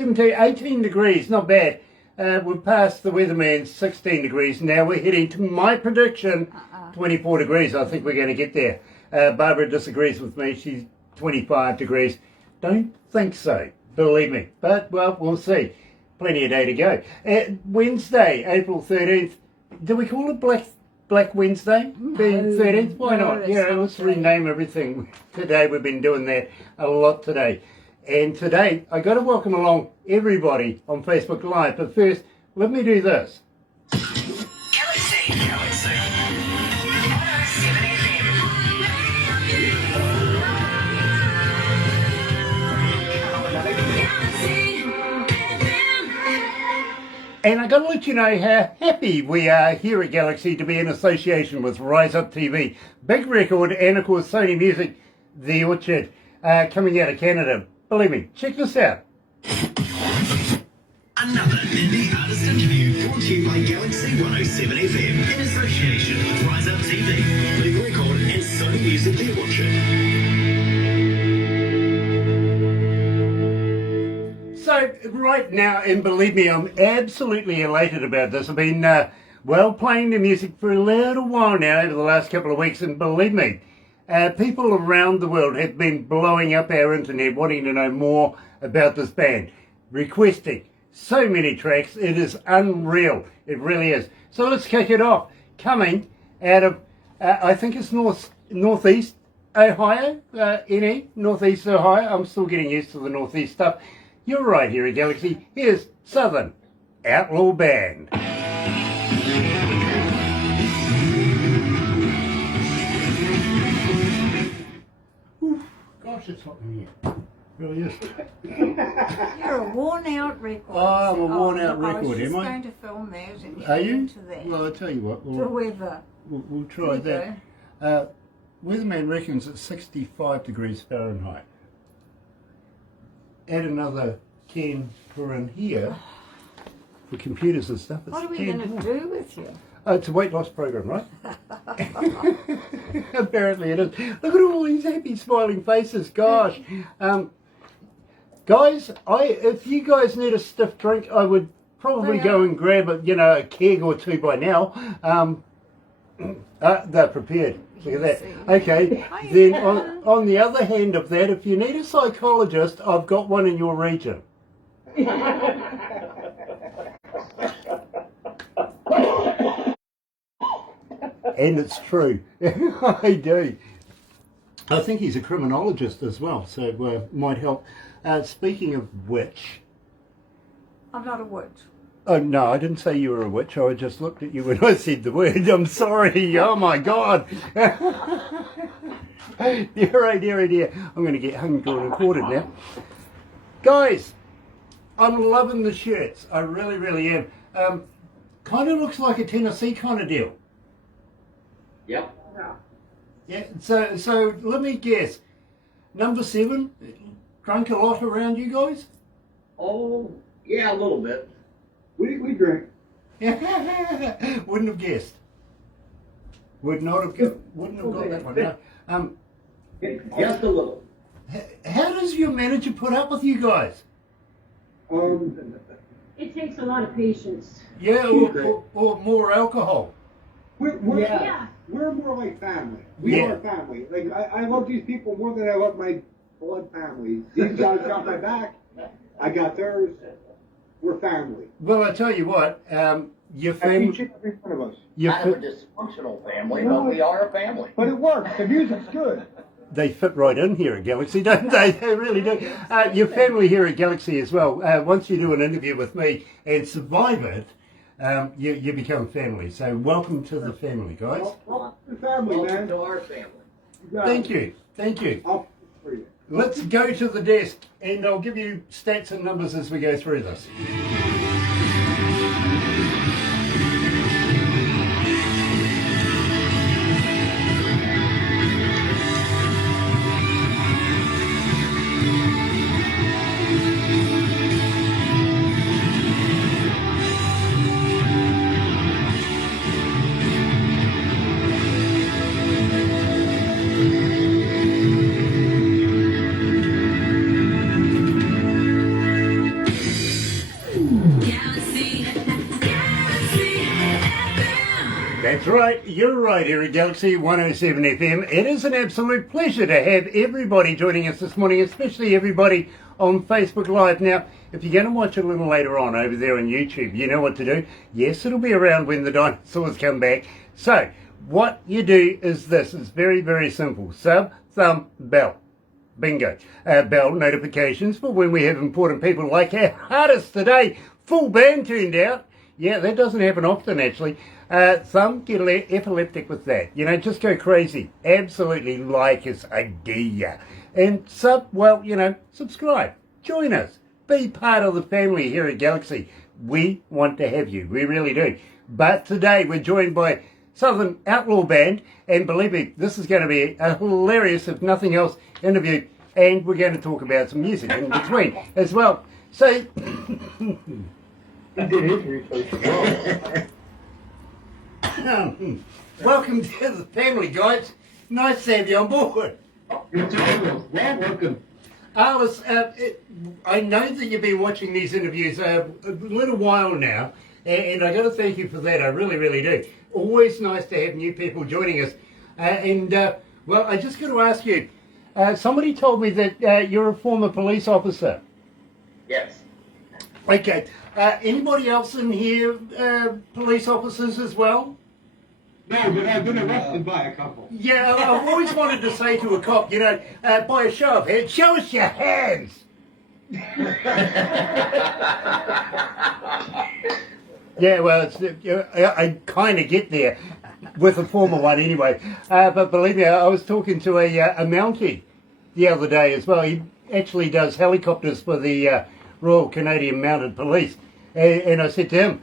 17, 18 degrees, not bad. We're past the weatherman's 16 degrees. Now we're heading to my prediction, 24 degrees. I think we're going to get there. Barbara disagrees with me. She's 25 degrees. Don't think so, believe me. But, well, we'll see. Plenty of day to go. Wednesday, April 13th. Do we call it Black Wednesday? Being 13th? Why not? Yeah, let's rename everything. Today, we've been doing that a lot today. And today, I got to welcome along everybody on Facebook Live. But first, let me do this. Galaxy 107fm. And I got to let you know how happy we are here at Galaxy to be in association with Rise Up TV, Big Record, and of course Sony Music, The Orchard, coming out of Canada. Believe me, check this out. Another indie artist interview brought to you by Galaxy 107fm in association with Rise Up TV, Big Record, and Sony Music, The Orchard. So right now, and believe me, I'm absolutely elated about this. I've been, playing the music for a little while now over the last couple of weeks, and believe me, people around the world have been blowing up our internet, wanting to know more about this band, requesting so many tracks. It is unreal. It really is. So let's kick it off. Coming out of, I think it's northeast Ohio, NE, northeast Ohio. I'm still getting used to the northeast stuff. You're right here at Galaxy. Here's Southern Outlaw Band. Oof, gosh, it's hot in here. It really is. You're a worn-out record. Oh, I'm a worn-out record, am I? I was going to film that and Are you? into that. Well, I'll tell you what. The weather. We'll try that. Weatherman reckons it's 65 degrees Fahrenheit. Add another 10 per in here for computers and stuff. It's What are we 10 going more. to do with you? It's a weight loss program, right? Apparently it is. Look at all these happy smiling faces. Gosh. Guys, if you guys need a stiff drink, I would probably go and grab a keg or two by now. They're prepared. Look at that. Okay, then on the other hand of that, if you need a psychologist, I've got one in your region. And it's true. I do. I think he's a criminologist as well, so might help. Speaking of which... I'm not a witch. Oh, no, I didn't say you were a witch. I just looked at you when I said the word. I'm sorry. Oh, my God. Dear. I'm going to get hung, drawn and quartered now. Guys, I'm loving the shirts. I really, really am. Kind of looks like a Tennessee kind of deal. Yep. Yeah, so let me guess. Number 7, drunk a lot around you guys? Oh, yeah, a little bit. We drink. Wouldn't have guessed. Wouldn't have got that one. No. Just a little. How does your manager put up with you guys? It takes a lot of patience. Yeah, or more alcohol. We're more like family. We are family. Like I love these people more than I love my blood family. These guys got my back. I got theirs. We're family. Well, I tell you what, your Each family. and every one of us. Kind of a dysfunctional family, but we are a family. But it works. The music's good. They fit right in here at Galaxy, don't they? They really do. Your family here at Galaxy as well. Once you do an interview with me and survive it, you become family. So welcome to the family, guys. Welcome to the family, Welcome man. to our family. Thank you. I'll for you. Let's go to the desk, and I'll give you stats and numbers as we go through this. right, you're right here at Galaxy 107 FM. It is an absolute pleasure to have everybody joining us this morning, especially everybody on Facebook Live. Now, if you're going to watch it a little later on over there on YouTube, you know what to do. Yes, it'll be around when the dinosaurs come back. So, what you do is this. It's very, very simple. Sub, thumb, bell. Bingo. Bell notifications for when we have important people like our artist today. Full band turned out. Yeah, that doesn't happen often, actually. Some get epileptic with that. You know, just go crazy. Absolutely like his idea. And subscribe. Join us. Be part of the family here at Galaxy. We want to have you. We really do. But today we're joined by Southern Outlaw Band. And believe me, this is going to be a hilarious, if nothing else, interview. And we're going to talk about some music in between as well. So... Welcome to the family, guys. Nice to have you on board. Well, welcome. Alice, I know that you've been watching these interviews a little while now, and I got to thank you for that. I really, really do. Always nice to have new people joining us. I just got to ask you, somebody told me that you're a former police officer. Yes. Okay. Anybody else in here police officers as well? No, but I've been arrested by a couple. Yeah, I've always wanted to say to a cop, by a show of hands, show us your hands. Yeah, well, I kind of get there with a former one anyway. But believe me, I was talking to a Mountie the other day as well. He actually does helicopters for the Royal Canadian Mounted Police. And I said to him,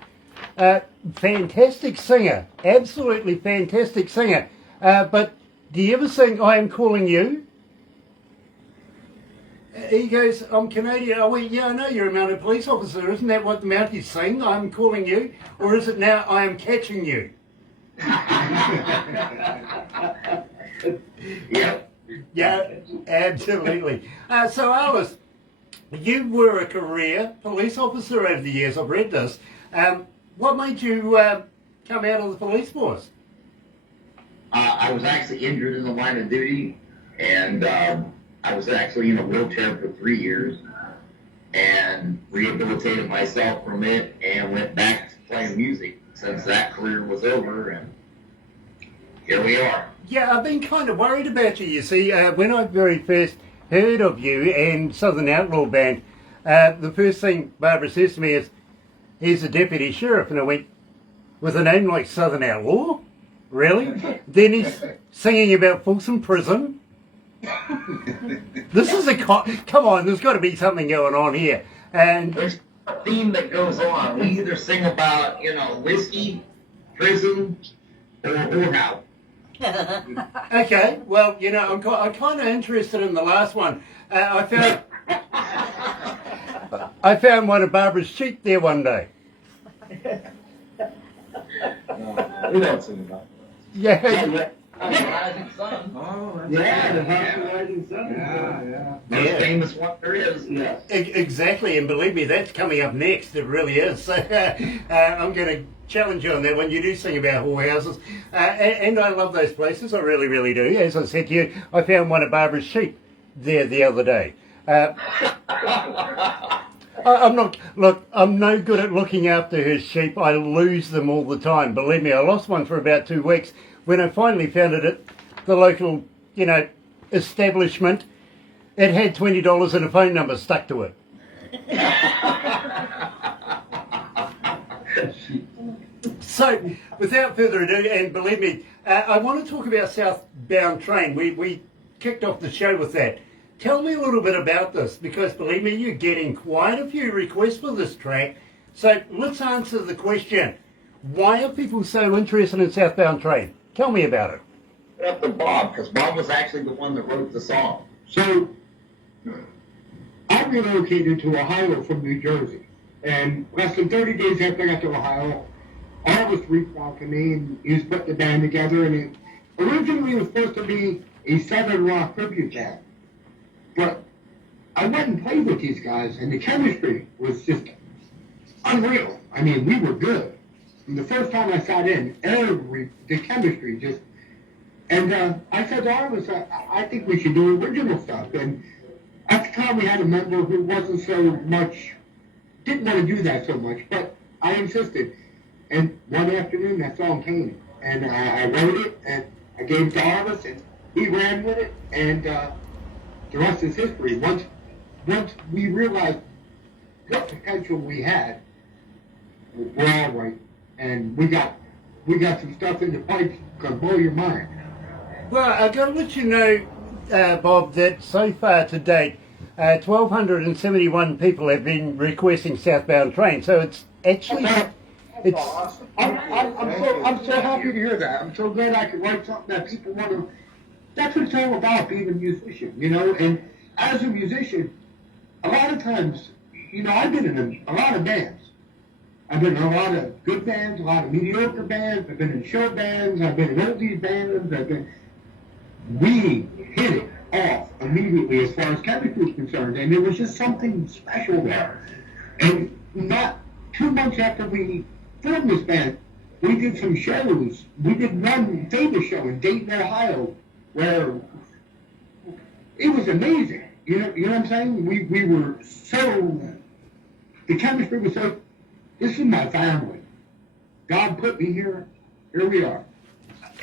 fantastic singer, absolutely fantastic singer. But do you ever sing I Am Calling You? He goes, I'm Canadian. I went, yeah, I know you're a mounted police officer. Isn't that what the Mounties sing, I'm calling you? Or is it now I am catching you? Yep. Yeah, absolutely. So Alice, you were a career police officer over the years. I've read this. What made you come out of the police force? I was actually injured in the line of duty, and I was actually in a wheelchair for 3 years, and rehabilitated myself from it, and went back to playing music since that career was over, and here we are. Yeah, I've been kind of worried about you. You see, when I very first heard of you and Southern Outlaw Band, the first thing Barbara says to me is, he's a deputy sheriff. And I went, with a name like Southern Outlaw? Really? Then he's singing about Folsom Prison? This is come on, there's got to be something going on here. And There's a theme that goes on. We either sing about, whiskey, prison, or whorehouse. okay, well, I'm kind of interested in the last one. I found one of Barbara's sheep there one day. We don't sing about that. Yeah. Rising sun. Oh, that's the House of Rising Sun. Yeah. Most Yeah. famous one there is. Yes. Exactly, and believe me, that's coming up next. It really is. So, I'm going to challenge you on that one. You do sing about whorehouses, and I love those places. I really, really do. As I said to you, I found one of Barbara's sheep there the other day. I'm no good at looking after her sheep. I lose them all the time. Believe me, I lost one for about 2 weeks. When I finally found it at the local, establishment, it had $20 and a phone number stuck to it. So, without further ado, and believe me, I want to talk about Southbound Train. We kicked off the show with that. Tell me a little bit about this, because believe me, you're getting quite a few requests for this track. So let's answer the question. Why are people so interested in Southbound Train? Tell me about it. Up to Bob, because Bob was actually the one that wrote the song. So, I relocated to Ohio from New Jersey. And less than 30 days after I got to Ohio, Artist reached out to me and he was putting the band together. And originally it was supposed to be a Southern rock tribute band. But I went and played with these guys and the chemistry was just unreal. I mean, we were good. And the first time I sat in, the chemistry just, and I said to Arvis, I think we should do original stuff. And at the time we had a member who wasn't so much, didn't want to do that so much, but I insisted. And one afternoon that song came, and I wrote it, and I gave it to Arvis, and he ran with it, and the rest is history. Once we realized what potential we had, we're all right, and we got some stuff in the pipes gonna blow your mind. Well, I've got to let you know, Bob, that so far to date, 1,271 people have been requesting southbound train. So it's actually, it's. I'm so happy to hear that. I'm so glad I could write something that people want to. That's what it's all about, being a musician, you know. And as a musician, a lot of times, you know, I've been in a lot of bands. I've been in a lot of good bands, a lot of mediocre bands. I've been in show bands. I've been in oldies bands. We hit it off immediately as far as chemistry is concerned, and there was just something special there. And not 2 months after we formed this band, we did some shows. We did one famous show in Dayton, Ohio, where it was amazing. You know what I'm saying? We were so, the chemistry was so, this is my family. God put me here. Here we are.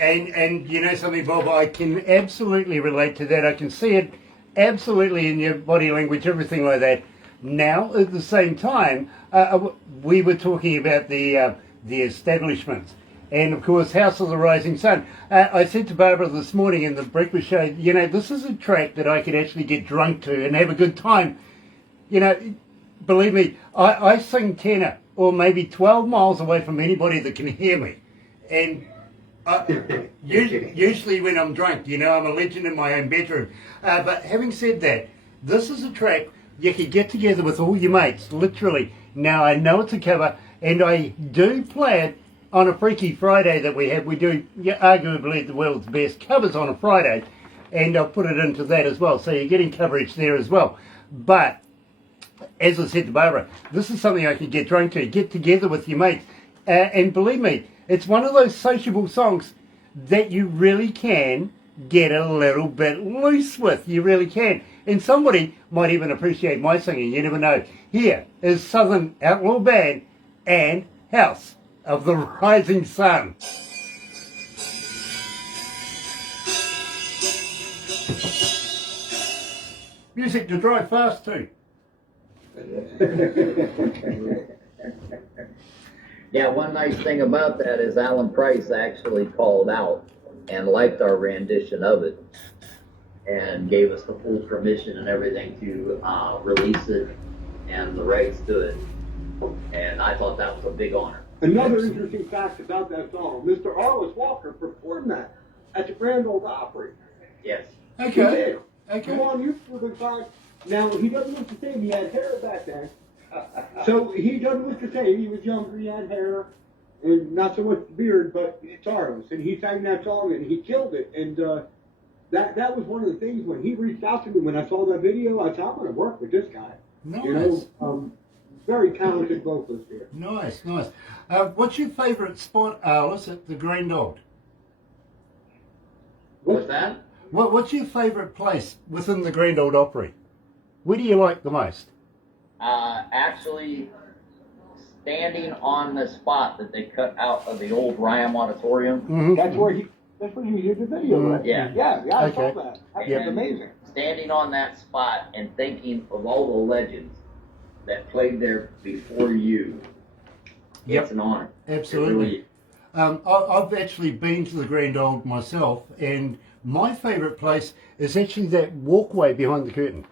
And you know something, Bob, I can absolutely relate to that. I can see it absolutely in your body language, everything like that. Now, at the same time, we were talking about the establishments. And, of course, House of the Rising Sun. I said to Barbara this morning in the breakfast show, you know, this is a track that I could actually get drunk to and have a good time. You know, believe me, I sing tenor or maybe 12 miles away from anybody that can hear me. And usually when I'm drunk, you know, I'm a legend in my own bedroom. But having said that, this is a track you can get together with all your mates, literally. Now, I know it's a cover, and I do play it on a Freaky Friday that we have. We do arguably the world's best covers on a Friday, and I'll put it into that as well. So you're getting coverage there as well. But, as I said to Barbara, this is something I could get drunk to, get together with your mates. And believe me, it's one of those sociable songs that you really can get a little bit loose with. You really can. And somebody might even appreciate my singing. You never know. Here is Southern Outlaw Band and House of the Rising Sun. Music to drive fast to. Yeah, one nice thing about that is Alan Price actually called out and liked our rendition of it and gave us the full permission and everything to release it and the rights to it. And I thought that was a big honor. Another interesting fact about that song, Mr. Arliss Walker performed that at the Grand Ole Opry. Yes. He Okay. did. Okay. Go on YouTube and find. Now, he doesn't look the same. He had hair back then. So he doesn't look the same. He was younger, he had hair, and not so much beard, but it's Arliss. And he sang that song, and he killed it. And that was one of the things when he reached out to me, when I saw that video, I said, I'm going to work with this guy. Nice. You know, very talented vocalist here. Nice. What's your favourite spot, Alice, at the Grand Old? What's that? What's your favourite place within the Grand Old Opry? Where do you like the most? Actually, standing on the spot that they cut out of the old Ryam Auditorium. Mm-hmm. That's where you did the video, right? Yeah. Yeah, I Okay. saw that. That Yeah. was amazing. Standing on that spot and thinking of all the legends that played there before you. Yep. It's an honor. Absolutely. It really, I've actually been to the Grand Old myself, and my favourite place is actually that walkway behind the curtain.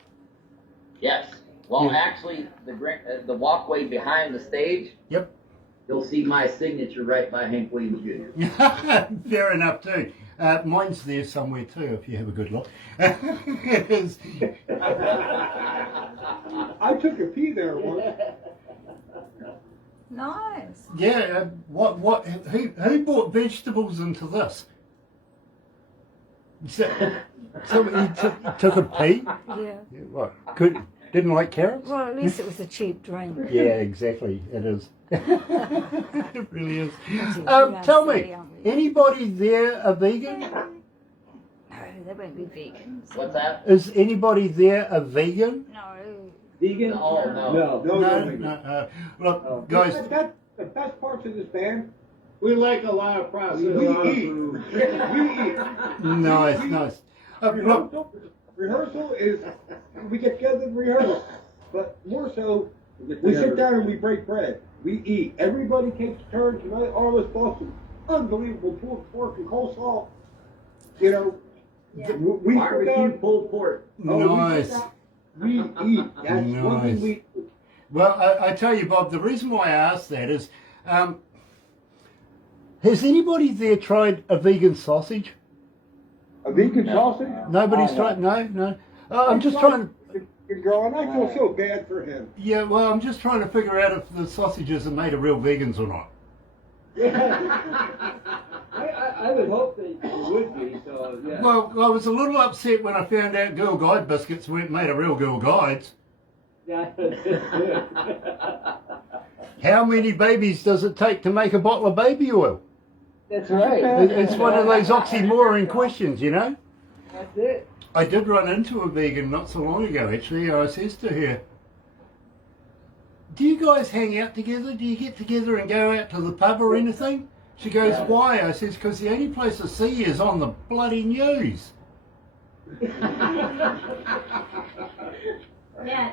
yes. Well, Yeah. actually, the walkway behind the stage, Yep. you'll see my signature right by Hank Williams Jr. Fair enough too. Mine's there somewhere too, if you have a good look. It is. I took a pee there once. Nice. Yeah. Who brought vegetables into this? Somebody took a pee. Yeah. Yeah, what? Didn't like carrots? Well, at least it was a cheap drink. Yeah, exactly. It is. It really is. That's Tell what me, I say, aren't we? anybody there a vegan? No, they won't be vegans. What's that? Is anybody there a vegan? No. Vegan? Oh, no. No. Look, guys, That's the best parts of this band. We like a lot of processed We eat. food. We eat. nice. Look, Rehearsal is, we get together and rehearse. But more so, we sit down and we break bread. We eat. Everybody takes turns. And all this bought some unbelievable pulled pork and coleslaw. You know, we sit down. Pulled pork. nice. We eat. That's one thing we do. Well, I tell you, Bob, the reason why I asked that is, has anybody there tried a vegan sausage? A vegan sausage? Nobody's tried? No? I'm just trying to... Girl, and I feel so bad for him. Yeah, well, I'm just trying to figure out if the sausages are made of real vegans or not. I would hope they would be, so yeah. Well, I was a little upset when I found out Girl Guide biscuits weren't made of real Girl Guides. Yeah, that's good. How many babies does it take to make a bottle of baby oil? That's right. It's one of those oxymoron questions, you know? That's it. I did run into a vegan not so long ago, actually. I says to her, do you guys hang out together? Do you get together and go out to the pub or anything? She goes, why? I says, because the only place to see you is on the bloody news. Yeah.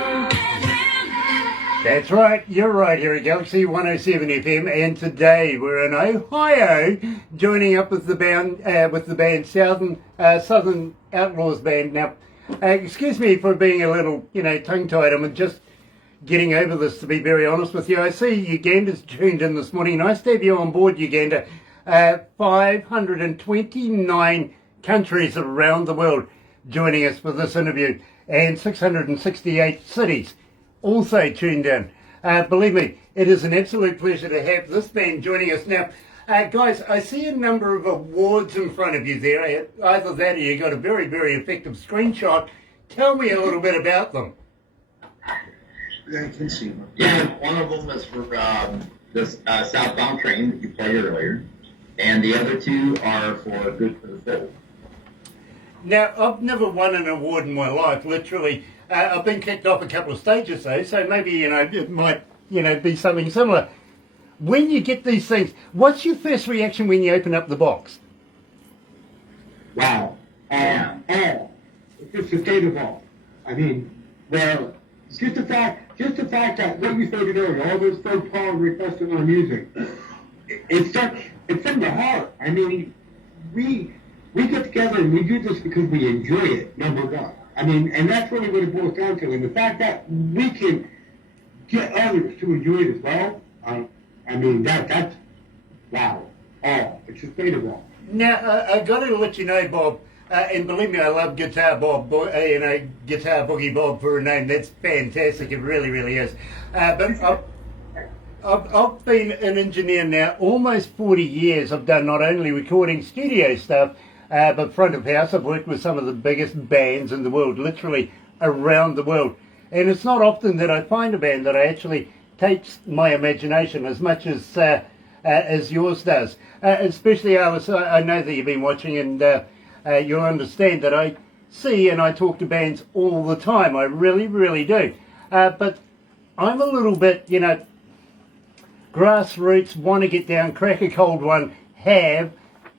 Galaxy 107fm. That's right, you're right here at Galaxy 107 FM, and today we're in Ohio, joining up with the band Southern Outlaws band. Now, excuse me for being a little, tongue-tied. I'm just getting over this, to be very honest with you. I see Uganda's tuned in this morning. Nice to have you on board, Uganda. 529 countries around the world joining us for this interview, and 668 cities also tuned in. Believe me, it is an absolute pleasure to have this band joining us. Now, guys, I see a number of awards in front of you there. Either that or you got a very, very effective screenshot. Tell me a little bit about them. Yeah, one of them is for the southbound train that you played earlier, and the other two are for Good for the Soul. Now, I've never won an award in my life, literally. I've been kicked off a couple of stages though, so maybe, it might, be something similar. When you get these things, what's your first reaction when you open up the box? Wow. It's just a state of awe. I mean, well, just the fact that what you stated earlier, all those folks calling requesting our music, it's from the heart. I mean, we get together and we do this because we enjoy it, number one. I mean, and that's really what it boils down to. And the fact that we can get others to enjoy it as well, I mean, that's, wow. It's a state of awe. Now, I got to let you know, Bob, and believe me, I love Guitar Bob, Guitar Boogie Bob for a name. That's fantastic. It really, really is. But I've been an engineer now almost 40 years. I've done not only recording studio stuff, but front of house. I've worked with some of the biggest bands in the world, literally around the world. And it's not often that I find a band that actually takes my imagination as much as yours does. Especially, Alice, I know that you've been watching, and you'll understand that I see and I talk to bands all the time. I really, really do. But I'm a little bit, grassroots, want to get down, crack a cold one, have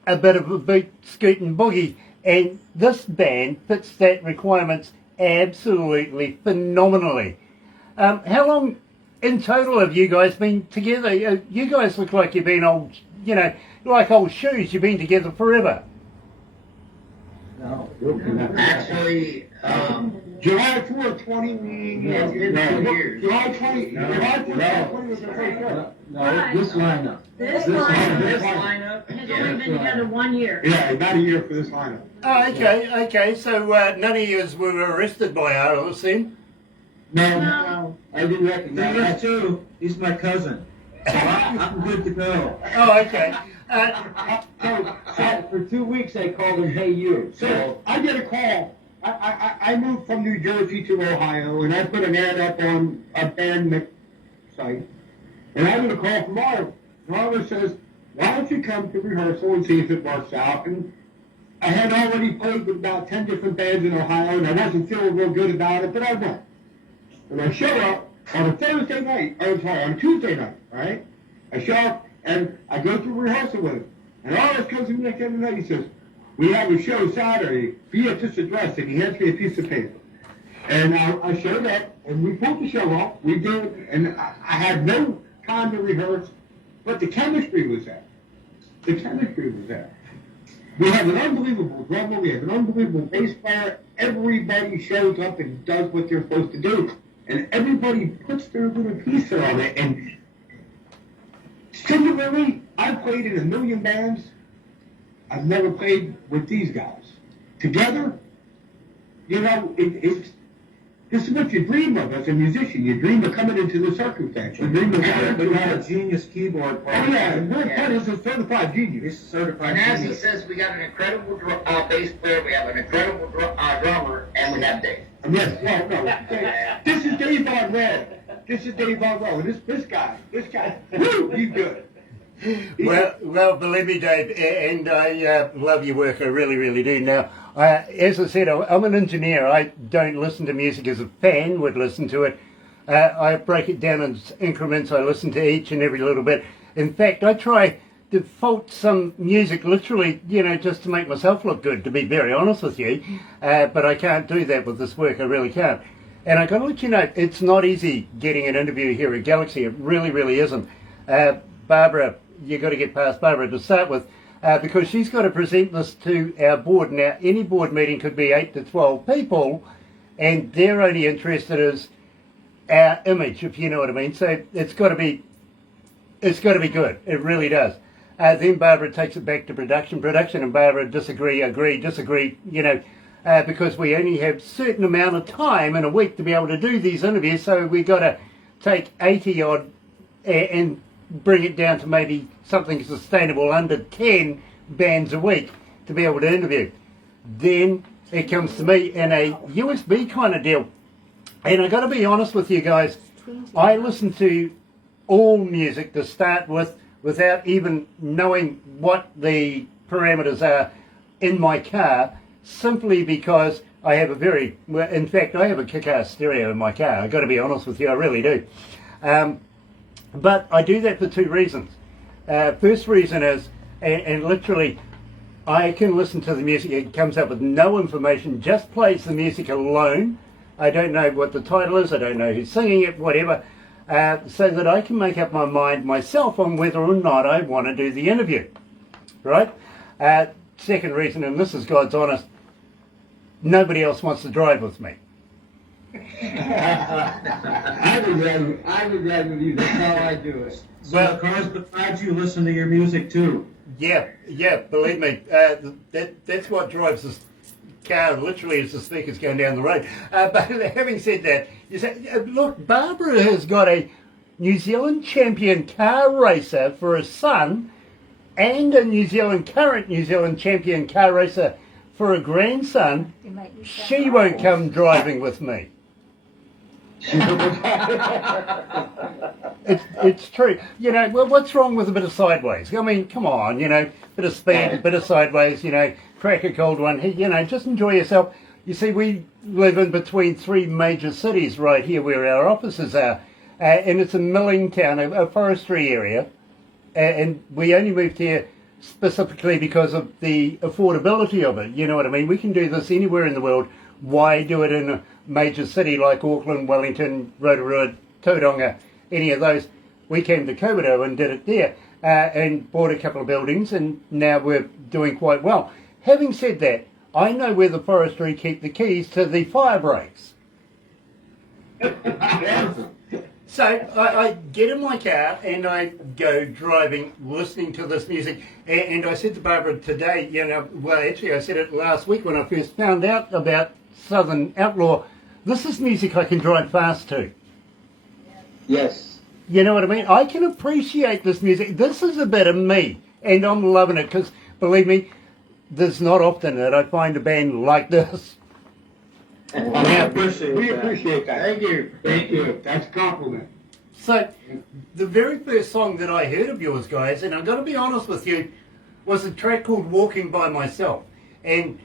a bit of a boot, scoot and boogie. And this band fits that requirements absolutely phenomenally. How long in total have you guys been together? You guys look like you've been old, like old shoes. You've been together forever. No. Actually, July 4th, 20. it's been 2 years. July 20. July 4th, 20 was the first show. No, this lineup. This This lineup lineup, has yeah. only been together 1 year. Yeah, about a year for this lineup. Oh, okay. So none of you were arrested by RLS then? No, I didn't recognize him too. He's my cousin. So I'm good to go. Oh, okay. So for 2 weeks they called him Hey You. So I get a call. I moved from New Jersey to Ohio, and I put an ad up on a band site. And I get a call from Marv. Marv says, why don't you come to rehearsal and see if it works out? And I had already played with about 10 different bands in Ohio, and I wasn't feeling real good about it, but I went. And I showed up on a Thursday night, on a Tuesday night, right? I show up, and I go through rehearsal with him. And Arlis comes to me next other night, he says, we have a show Saturday, be at this address, and he hands me a piece of paper. And I showed up, and we pulled the show off, we did, and I had no time to rehearse, but the chemistry was there. The chemistry was there. We have an unbelievable drummer, we have an unbelievable bass player, everybody shows up and does what they're supposed to do. And everybody puts their little piece on it, and similarly, I've played in a million bands. I've never played with these guys. Together, this is what you dream of as a musician. You dream of coming into the circumstance. You dream of We had a genius keyboard player. Oh yeah, Brett is a certified genius. He's a certified And as he genius. says, we got an incredible bass player, we have an incredible drummer, and we have Dave. Yes, no. This is Dave Von Red. This is Dave Von Red. This guy, woo, he's good. Well, believe me, Dave, and I love your work. I really, really do. Now, as I said, I'm an engineer. I don't listen to music as a fan would listen to it. I break it down in increments. I listen to each and every little bit. In fact, I try to fault some music literally, just to make myself look good, to be very honest with you. But I can't do that with this work. I really can't. And I got to let you know, it's not easy getting an interview here at Galaxy. It really, really isn't. Barbara, you got to get past Barbara to start with, because she's got to present this to our board. Now, any board meeting could be 8 to 12 people, and they're only interested as our image, if you know what I mean. So it's got to be good. It really does. Then Barbara takes it back to production, and Barbara disagree, because we only have a certain amount of time in a week to be able to do these interviews. So we got to take 80 odd and bring it down to maybe something sustainable, under 10 bands a week to be able to interview. Then it comes to me in a USB kind of deal. And I got to be honest with you guys, I listen to all music to start with without even knowing what the parameters are in my car, simply because I have in fact, I have a kick-ass stereo in my car. I got to be honest with you, I really do. But I do that for two reasons. First reason is, and literally, I can listen to the music, it comes up with no information, just plays the music alone. I don't know what the title is, I don't know who's singing it, whatever, so that I can make up my mind myself on whether or not I want to do the interview, right? Second reason, and this is God's honest, nobody else wants to drive with me. I would rather with you. That's how I do it. So Well- the cars beside you listen to your music too. Yeah, believe me, that's what drives this car, literally, as the speakers going down the road. But having said that, you say, look, Barbara has got a New Zealand champion car racer for a son, and a current New Zealand champion car racer for a grandson. She won't come driving with me. It's true. Well, what's wrong with a bit of sideways? I mean, come on, bit of speed, a bit of sideways, crack a cold one, just enjoy yourself. You see, we live in between three major cities right here where our offices are. and it's a milling town, a forestry area, and we only moved here specifically because of the affordability of it. You know what I mean? We can do this anywhere in the world. Why do it in a major city like Auckland, Wellington, Rotorua, Tauranga, any of those? We came to Komodo and did it there, and bought a couple of buildings, and now we're doing quite well. Having said that, I know where the forestry keep the keys to the fire breaks. So I get in my car and I go driving, listening to this music. And I said to Barbara today, you know, well, actually I said it last week when I first found out about Southern Outlaw, this is music I can drive fast to. Yes. You know what I mean? I can appreciate this music. This is a bit of me, and I'm loving it because, believe me, there's not often that I find a band like this. We appreciate that. Thank you. Thank you. That's a compliment. So, the very first song that I heard of yours, guys, and I've got to be honest with you, was a track called Walking by Myself. And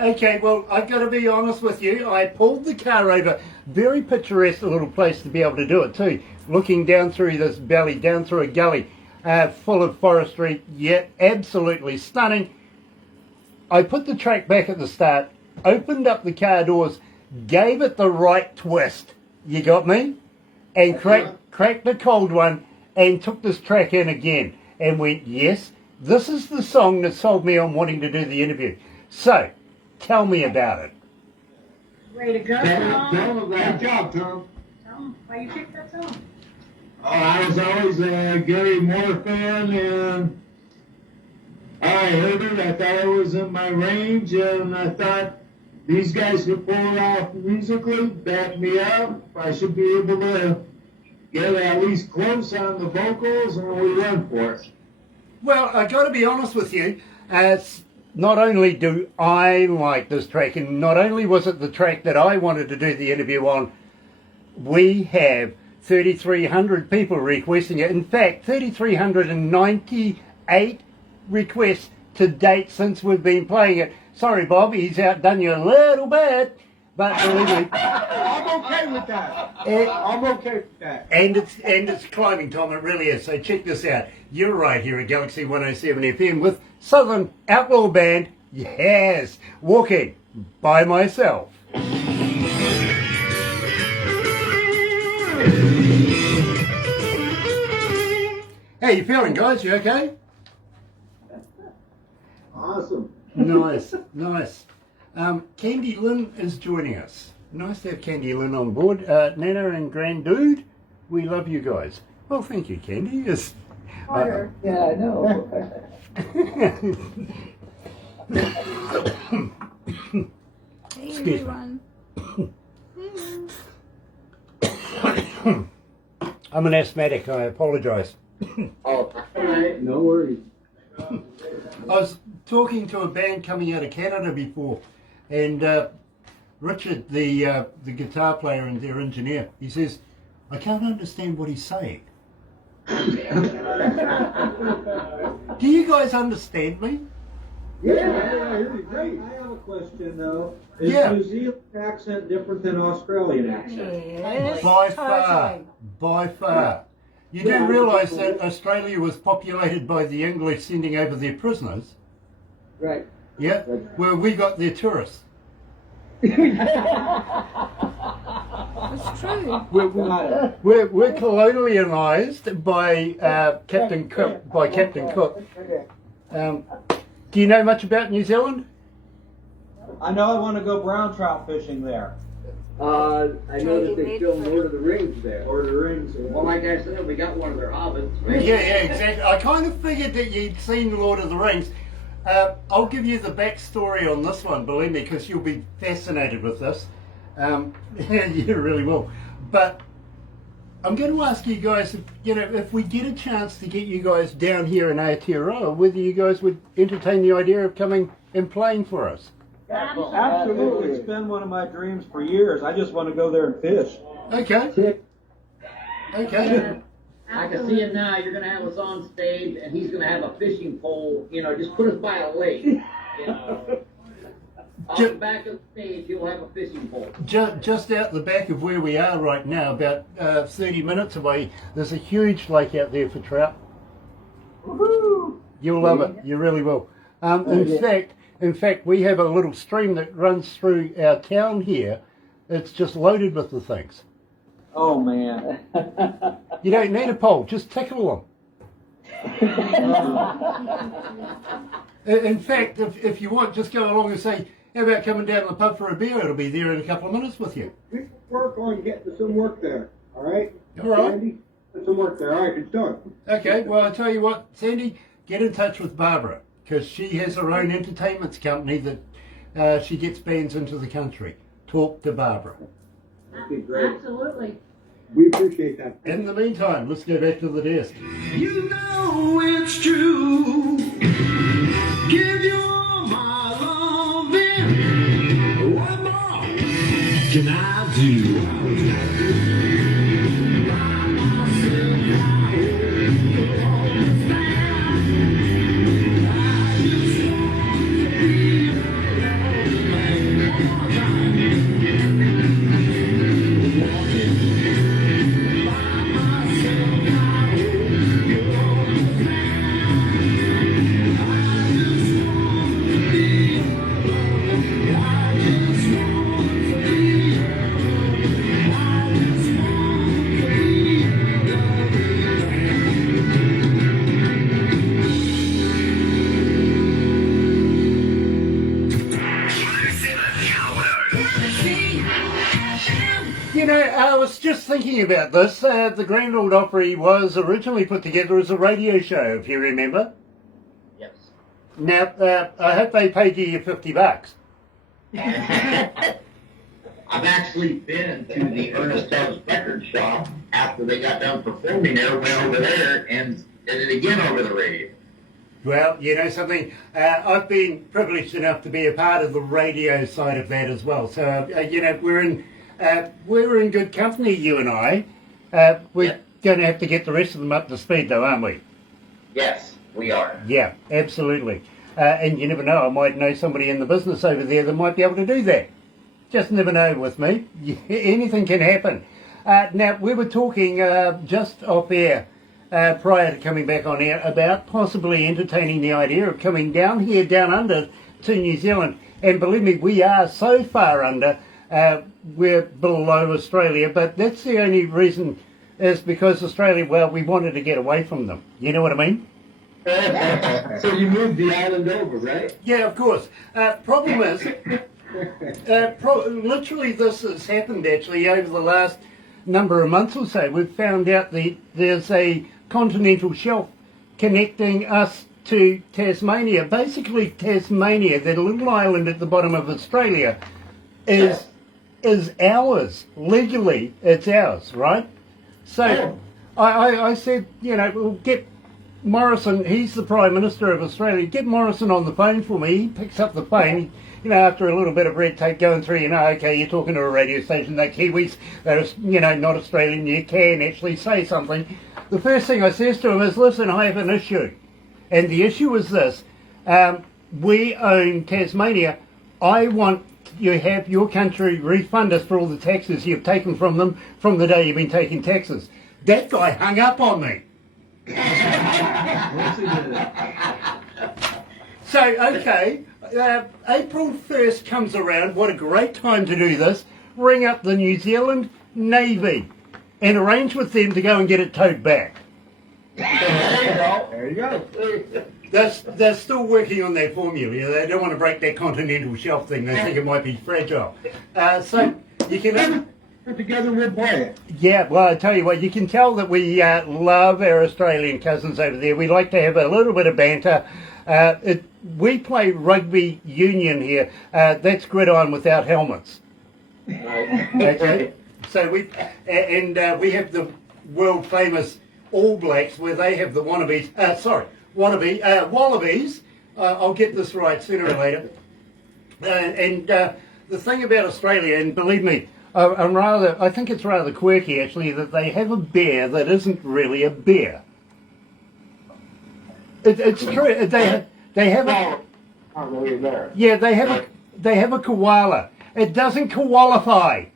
okay, well, I've got to be honest with you. I pulled the car over, very picturesque little place to be able to do it too, looking down through this valley, down through a gully full of forestry, yet absolutely stunning. I put the track back at the start, opened up the car doors, gave it the right twist, you got me? And cracked the cold one and took this track in again and went, yes, this is the song that sold me on wanting to do the interview. So, tell me about it. Way to go, Tom. Good job, Tom. Tom, why you picked that song? Oh, I was always a Gary Moore fan, and I heard it. I thought it was in my range, and I thought these guys could pull it off musically, back me up. I should be able to get at least close on the vocals, and we went for it. Well, I got to be honest with you. Not only do I like this track, and not only was it the track that I wanted to do the interview on, we have 3,300 people requesting it. In fact, 3,398 requests to date since we've been playing it. Sorry, Bob, he's outdone you a little bit, but believe me. I'm okay with that. I'm okay with that. And it's climbing, Tom, it really is. So check this out. You're right here at Galaxy 107 FM with Southern Outlaw Band, yes, Walking by Myself. How you feeling, guys? You okay? Awesome. Nice, nice. Candy Lynn is joining us. Nice to have Candy Lynn on board. Nana and Grand Dude, we love you guys. Well, thank you, Candy. Yes. Harder. Yeah, I know. Hey, Excuse me. everyone. I'm an asthmatic, I apologise. Oh, no worries. I was talking to a band coming out of Canada before, and Richard, the guitar player and their engineer, he says, I can't understand what he's saying. Do you guys understand me? Yeah, you're great. I have a question though. Is Yeah. New Zealand accent different than Australian accent? Yes. By far, by far. You do realise that Australia was populated by the English sending over their prisoners? Right. Yeah, well, we got their tourists. That's true. We're colonialised by Captain Cook. Do you know much about New Zealand? I know I want to go brown trout fishing there. I know that they filmed Lord of the Rings there. Lord of the Rings. Well, like I said, we got one of their hobbits. Yeah, exactly. I kind of figured that you'd seen Lord of the Rings. I'll give you the backstory on this one, believe me, because you'll be fascinated with this. You really will. But I'm going to ask you guys, if we get a chance to get you guys down here in Aotearoa, whether you guys would entertain the idea of coming and playing for us. Absolutely. It's been one of my dreams for years. I just want to go there and fish. Okay. Okay. I can see it now. You're going to have us on stage, and he's going to have a fishing pole. Just put us by a lake. Off the back of the stage, you'll have a fishing pole. Just out the back of where we are right now, about 30 minutes away, there's a huge lake out there for trout. Woohoo! You'll love it. You really will. In fact, we have a little stream that runs through our town here. It's just loaded with the things. Oh, man. You don't need a pole. Just tickle them. In fact, if you want, just go along and say, how about coming down to the pub for a beer? It'll be there in a couple of minutes with you. We work on getting some work there, all right? All right. Sandy, get some work there. All right, it's done. Okay, well, I'll tell you what, Sandy, get in touch with Barbara, because she has her own entertainment company that she gets bands into the country. Talk to Barbara. That'd be great. Absolutely. We appreciate that. In the meantime, let's go back to the desk. You know it's true. Give you all my loving. What more can I do? You know, I was just thinking about this. The Grand Ole Opry was originally put together as a radio show, if you remember. Yes. Now, I hope they paid you your $50. I've actually been to the Ernest Tubbs record shop after they got done performing there, went over there and did it again over the radio. Well, you know something, I've been privileged enough to be a part of the radio side of that as well. So, you know, we're in good company, you and I. We're going to have to get the rest of them up to speed, though, aren't we? Yes, we are. Yeah, absolutely. And you never know, I might know somebody in the business over there that might be able to do that. Just never know with me. Anything can happen. Now, we were talking just off air prior to coming back on air about possibly entertaining the idea of coming down here, down under to New Zealand. And believe me, we are so far under, we're below Australia, but that's the only reason is because Australia, well, we wanted to get away from them. You know what I mean? So you moved the island over, right? Yeah, of course. Problem is, literally this has happened actually over the last number of months or so. We've found out that there's a continental shelf connecting us to Tasmania. Basically, Tasmania, that little island at the bottom of Australia, is ours. Legally, it's ours, right? So I said, you know, we'll get Morrison, he's the Prime Minister of Australia, get Morrison on the phone for me. He picks up the phone, you know, after a little bit of red tape going through, you know, okay, you're talking to a radio station, they're Kiwis, they're, you know, not Australian, you can actually say something. The first thing I says to him is, listen, I have an issue. And the issue is this, we own Tasmania. I want you to have your country refund us for all the taxes you've taken from them from the day you've been taking taxes. That guy hung up on me. So, okay, April 1st comes around. What a great time to do this. Ring up the New Zealand Navy and arrange with them to go and get it towed back. There you go. They're still working on their formula. They don't want to break that continental shelf thing. They think it might be fragile. So you can... Put together, we'll play it. Yeah, well, I tell you what, you can tell that we love our Australian cousins over there. We like to have a little bit of banter. We play rugby union here. That's gridiron without helmets. Okay. So we have the world famous All Blacks where they have the wallabies. I'll get this right sooner or later. The thing about Australia, and believe me, I think it's rather quirky actually that they have a bear that isn't really a bear. It's true. They have a, Not really there. yeah, they have They have a koala. It doesn't qualify.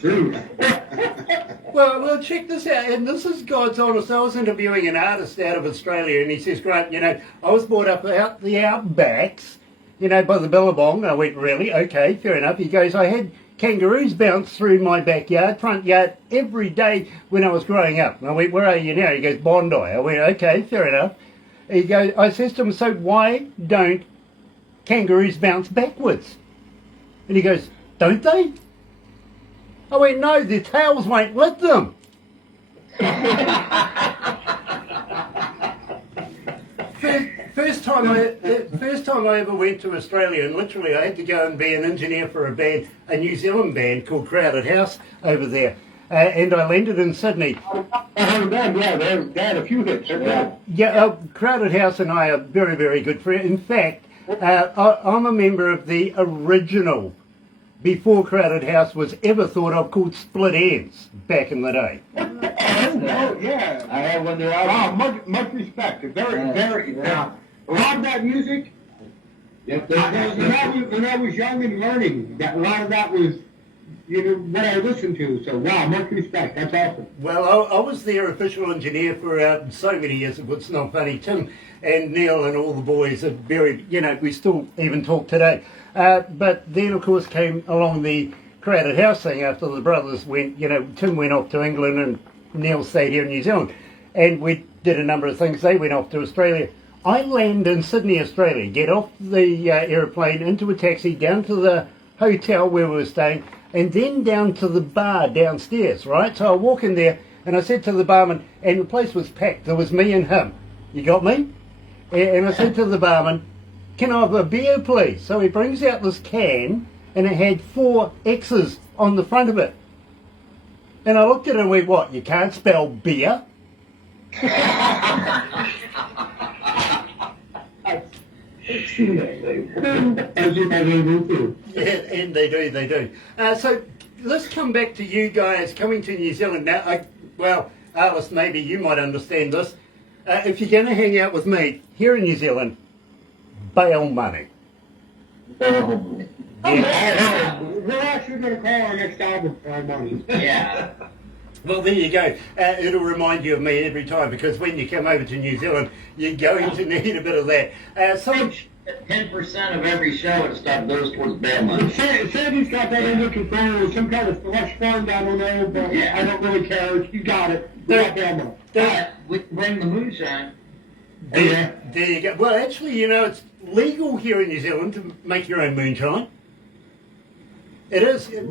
True. Well, check this out, and this is God's honest. I was interviewing an artist out of Australia, and he says, Grant, I was brought up out the outbacks, by the Billabong. I went, really? Okay, fair enough. He goes, I had kangaroos bounce through my backyard, front yard, every day when I was growing up. And I went, where are you now? He goes, Bondi. I went, okay, fair enough. He goes, I says to him, so why don't kangaroos bounce backwards? And he goes, don't they? I went, no, their tails won't let them. First time I ever went to Australia, and literally I had to go and be an engineer for a New Zealand band called Crowded House over there. And I landed in Sydney. I heard them, yeah, they had a few hits. Yeah, Crowded House and I are very, very good friends. In fact, I'm a member of the original, before Crowded House was ever thought of, called Split Ends back in the day. Oh, yeah. I have one there. Wow, much respect. Very. Now, a lot of that music, when I was young and learning, that a lot of that was, what I listened to. So, wow, much respect. That's awesome. Well, I was their official engineer for so many years. It's not funny. Tim and Neil and all the boys are very, we still even talk today. But then, of course, came along the Crowded House thing after the brothers went, Tim went off to England and Neil stayed here in New Zealand. And we did a number of things. They went off to Australia. I land in Sydney, Australia, get off the aeroplane, into a taxi, down to the hotel where we were staying, and then down to the bar downstairs, right? So I walk in there, and I said to the barman, and the place was packed. There was me and him. You got me? And I said to the barman, can I have a beer, please? So he brings out this can, and it had 4 X's on the front of it. And I looked at it and went, what, you can't spell beer? As you have able to. Yeah, and they do. So let's come back to you guys coming to New Zealand now. Alice, maybe you might understand this. If you're going to hang out with me here in New Zealand, bail money. Yeah. We're actually going to call our next album for money. Yeah. Well, there you go. It'll remind you of me every time, because when you come over to New Zealand, you're going to need a bit of that. 10% of every show and stuff goes towards bail money. Sandy's got that under control, some kind of slush fund, I don't know, but Yeah. I don't really care. You got it. We got bail money. But we can bring the moonshine. There you go. Well, actually, it's legal here in New Zealand to make your own moonshine. It is. Okay,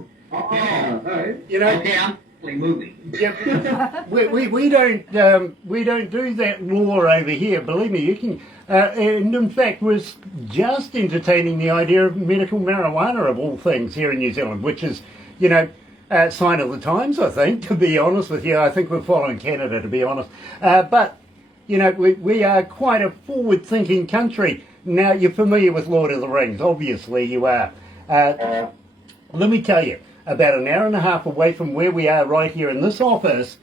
I'm moving. Yep. we don't do that law over here. Believe me, you can. And in fact, we're just entertaining the idea of medical marijuana of all things here in New Zealand, which is, sign of the times, I think. To be honest with you, I think we're following Canada, to be honest. But we are quite a forward-thinking country. Now, you're familiar with Lord of the Rings, obviously you are. Let me tell you, about an hour and a half away from where we are right here in this office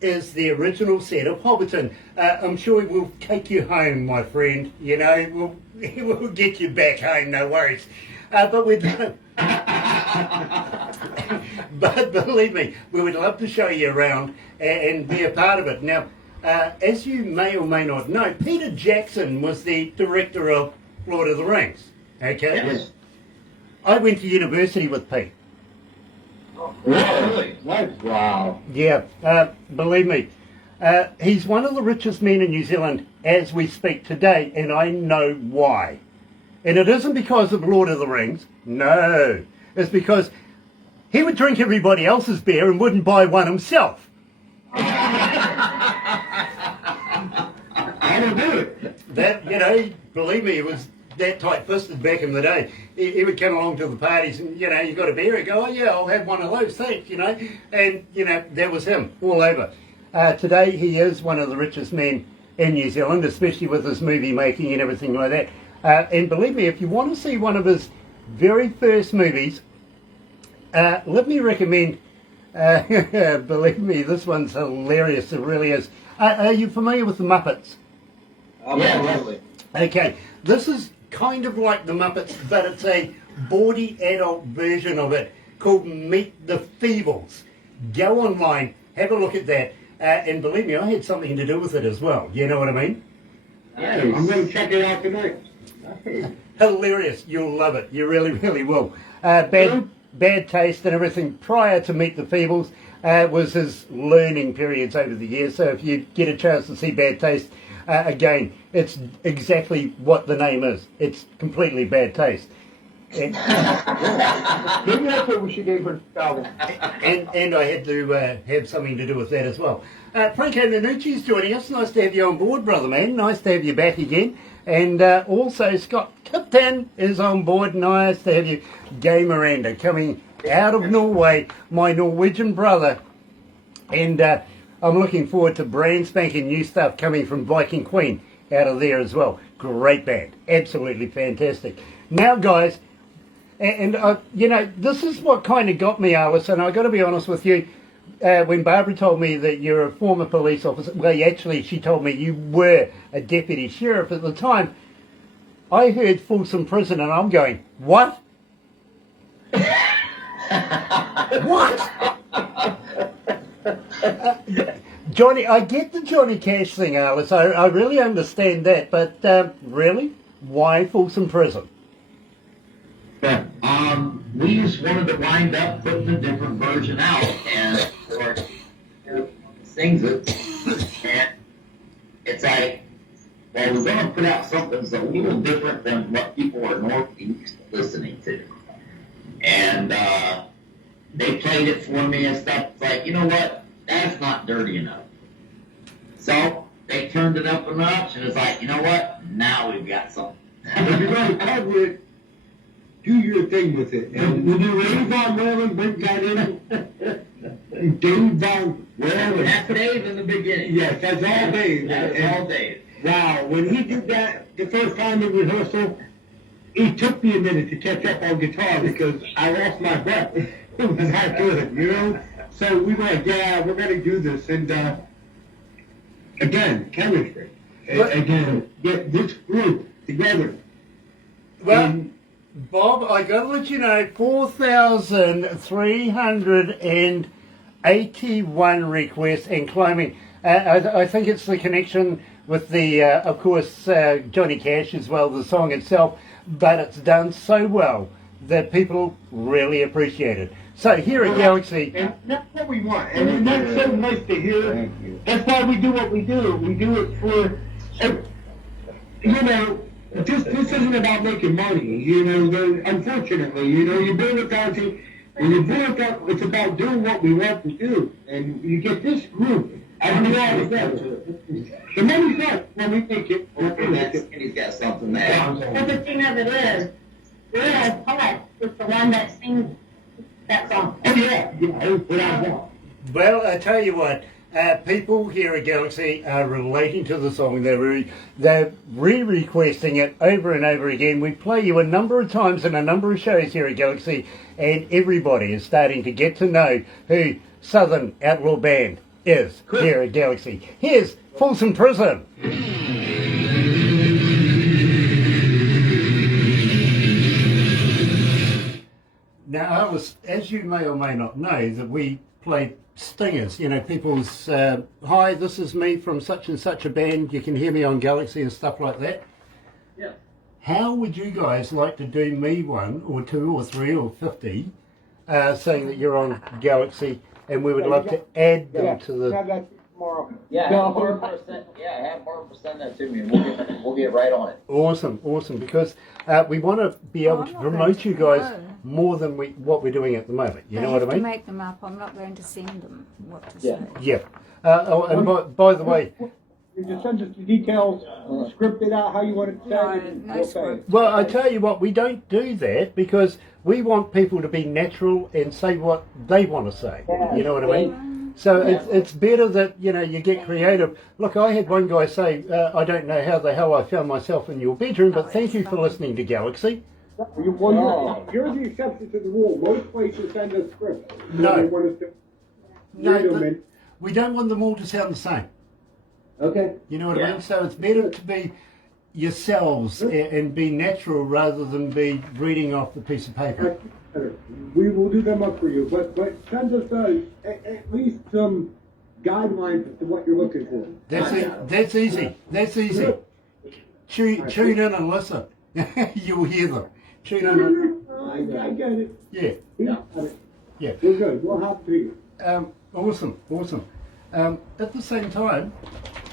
is the original set of Hobbiton. I'm sure we'll take you home, my friend. We'll get you back home, no worries. But believe me, we would love to show you around and be a part of it. Now, as you may or may not know, Peter Jackson was the director of Lord of the Rings. Okay? Yes. I went to university with Pete. Really? Wow. Yeah, believe me. He's one of the richest men in New Zealand as we speak today, and I know why. And it isn't because of Lord of the Rings. No. It's because he would drink everybody else's beer and wouldn't buy one himself. I don't do it. That, believe me, it was that tight-fisted back in the day. He would come along to the parties and, you got a beer, he'd go, oh yeah, I'll have one of those, thanks, And, that was him, all over. Today, he is one of the richest men in New Zealand, especially with his movie making and everything like that. And believe me, if you want to see one of his very first movies, let me recommend, believe me, this one's hilarious, it really is. Are you familiar with the Muppets? Absolutely. Okay, this is kind of like the Muppets, but it's a bawdy adult version of it called Meet the Feebles. Go online, have a look at that, and believe me, I had something to do with it as well. You know what I mean? Yeah, I'm going to check it out tonight. Hilarious. You'll love it. You really, really will. Bad Taste and everything prior to Meet the Feebles was his learning periods over the years. So if you get a chance to see Bad Taste, again, it's exactly what the name is. It's completely bad taste. And, Maybe that's what we should name for the album. and I had to have something to do with that as well. Franco Nanucci's joining us. Nice to have you on board, brother man. Nice to have you back again. And also Scott Kipton is on board. Nice to have you. Gay Miranda coming out of Norway, my Norwegian brother. And I'm looking forward to brand spanking new stuff coming from Viking Queen out of there as well. Great band. Absolutely fantastic. Now, guys, and you know, this is what kind of got me, Alice, and I've got to be honest with you. When Barbara told me that you're a former police officer, well, actually, she told me you were a deputy sheriff at the time. I heard Folsom Prison, and I'm going, what? What? Johnny, I get the Johnny Cash thing, Alice. I really understand that, but really, why Folsom Prison? But we just wanted to wind up putting a different version out, and of course, sings it, and it's like, well, we're going to put out something that's a little different than what people are normally used to listening to. And they played it for me and stuff. It's like, you know what? That's not dirty enough. So they turned it up a notch, and it's like, you know what? Now we've got something. If you're going to cover it, do your thing with it. And when you Dave Von Whalen, bring that in. Dave Von Whalen. That's Dave in the beginning. Yes, that's all Dave. That's all Dave. Wow, when he did that the first time in rehearsal, it took me a minute to catch up on guitar because I lost my breath. It was that good, you know? So we were like, yeah, we're going to do this. And again, chemistry. Again, get this group together. Well, Bob, I got to let you know, 4,381 requests and climbing. I think it's the connection with the, of course, Johnny Cash as well, the song itself, but it's done so well that people really appreciate it. So here at Galaxy... And that's what we want. And that's so nice to hear. That's why we do what we do. We do it for, you know, this isn't about making money. You know, unfortunately, you know, you build a country, and you build it up, it's about doing what we want to do. And you get this group. I mean, the money's not when we make it. And he's got something there. But the thing of it is, Real Poet is the one that sings that song. Oh, yeah. That's what I want. Well, I tell you what, people here at Galaxy are relating to the song. They're re-requesting it over and over again. We play you a number of times in a number of shows here at Galaxy, and everybody is starting to get to know who Southern Outlaw Band is here at Galaxy. Here's Folsom Prison. Now, Alice, as you may or may not know, that we play stingers, you know, people's, hi, this is me from such and such a band, you can hear me on Galaxy and stuff like that. Yeah. How would you guys like to do me one, or two, or three, or 50, saying that you're on Galaxy, and we would love to add them to the... Have that tomorrow. Yeah, have Barbara send that to me, and we'll get right on it. Awesome, because we want to be able to promote you guys more than what we're doing at the moment. You know what I mean? To make them up. I'm not going to send them what to say. Yeah. And by the way, You just send us the details, script it out how you want it to sound. and No we'll say script. it. well, I tell you what, we don't do that because we want people to be natural and say what they want to say. You know what I mean? So it's better that, you know, you get creative. Look, I had one guy say, I don't know how the hell I found myself in your bedroom, but thank you for listening to Galaxy. You're the exception to the rule. Most places send us scripts. No. They want us to read them and- We don't want them all to sound the same. Okay. You know what I mean? So it's better to be yourselves and be natural rather than be reading off the piece of paper. We will do them up for you, but send us at least some guidelines to what you're looking for. That's easy. That's easy. Tune in and listen. You'll hear them. Tune in. I get it. Yeah. Yeah. We're good. We'll help you. Awesome. At the same time,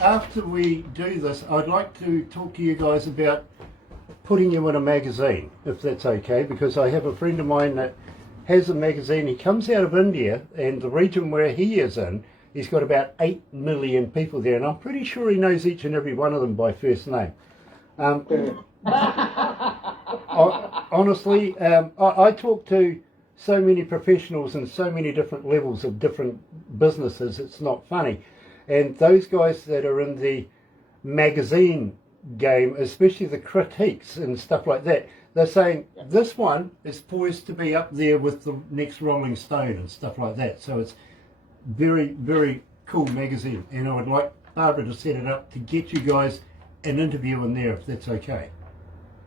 after we do this, I'd like to talk to you guys about putting you in a magazine, if that's okay, because I have a friend of mine that has a magazine. He comes out of India, and the region where he is in, he's got about 8 million people there, and I'm pretty sure he knows each and every one of them by first name. Honestly, I talk to so many professionals in so many different levels of different businesses, it's not funny. And those guys that are in the magazine game, especially the critiques and stuff like that, they're saying this one is poised to be up there with the next Rolling Stone and stuff like that. So it's very, very cool magazine, and I would like Barbara to set it up to get you guys an interview in there, if that's okay.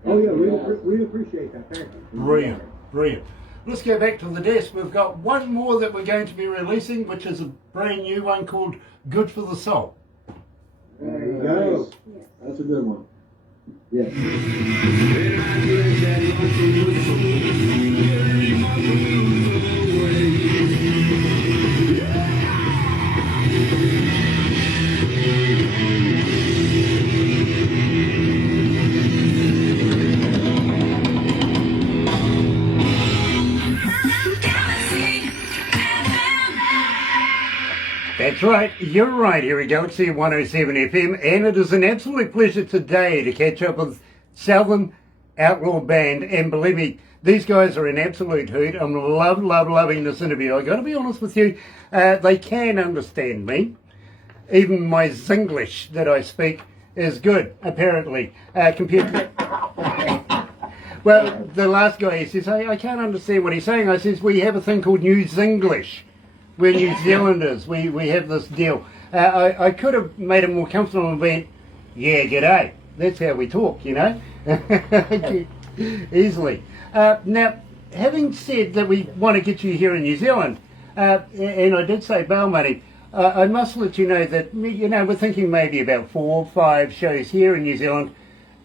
Oh yeah, we appreciate that. Thank you. Brilliant. Let's go back to the desk. We've got one more that we're going to be releasing, which is a brand new one called Good for the Soul. There you go. That's a good one. Yeah. That's right, you're right here at Galaxy 107 FM, and it is an absolute pleasure today to catch up with Southern Outlaw Band, and believe me, these guys are an absolute hoot. I'm loving this interview. I've got to be honest with you, they can understand me. Even my Zinglish that I speak is good, apparently, compared to... Well, the last guy, he says, I can't understand what he's saying. I says, we have a thing called New Zinglish. We're New Zealanders. We have this deal. I could have made it more comfortable and went, yeah, g'day. That's how we talk, you know, easily. Now, having said that we want to get you here in New Zealand, and I did say bail money, I must let you know that, you know, we're thinking maybe about 4 or 5 shows here in New Zealand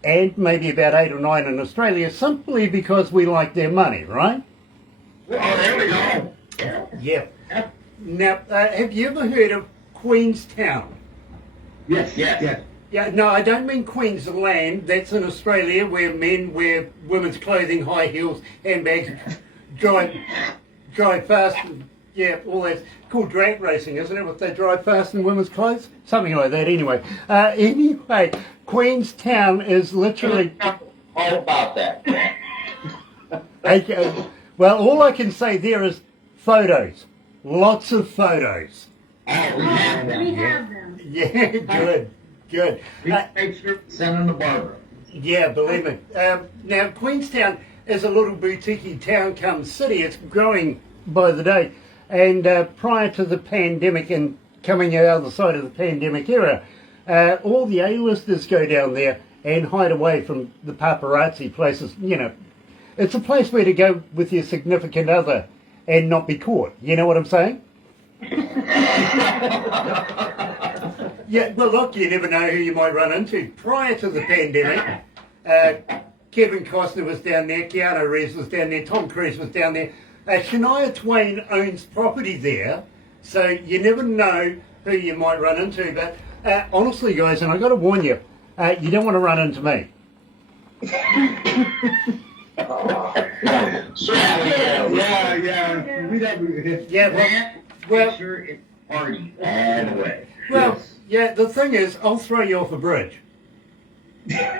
and maybe about 8 or 9 in Australia, simply because we like their money, right? Oh, there we go. Yeah. Now, have you ever heard of Queenstown? Yes. Yeah, no, I don't mean Queensland. That's in Australia, where men wear women's clothing, high heels, handbags, drive fast. Yeah, all that's called drag racing, isn't it? If they drive fast in women's clothes, something like that. Anyway, Queenstown is literally All about that. okay. Well, all I can say there is photos. Lots of photos. Oh, we have them. We have them. Yeah, good. We make sure to send them to Barbara. Yeah, believe me. Now, Queenstown is a little boutique town come city. It's growing by the day. And prior to the pandemic and coming out the other side of the pandemic era, all the A-listers go down there and hide away from the paparazzi places. You know, it's a place where to go with your significant other and not be caught. You know what I'm saying? Yeah, well, look, you never know who you might run into. Prior to the pandemic, Kevin Costner was down there, Keanu Reeves was down there, Tom Cruise was down there. Shania Twain owns property there, so you never know who you might run into. But honestly, guys, and I've got to warn you, you don't want to run into me. Well, sure it's party all the way. Well, yeah, the thing is, I'll throw you off a bridge. Yeah,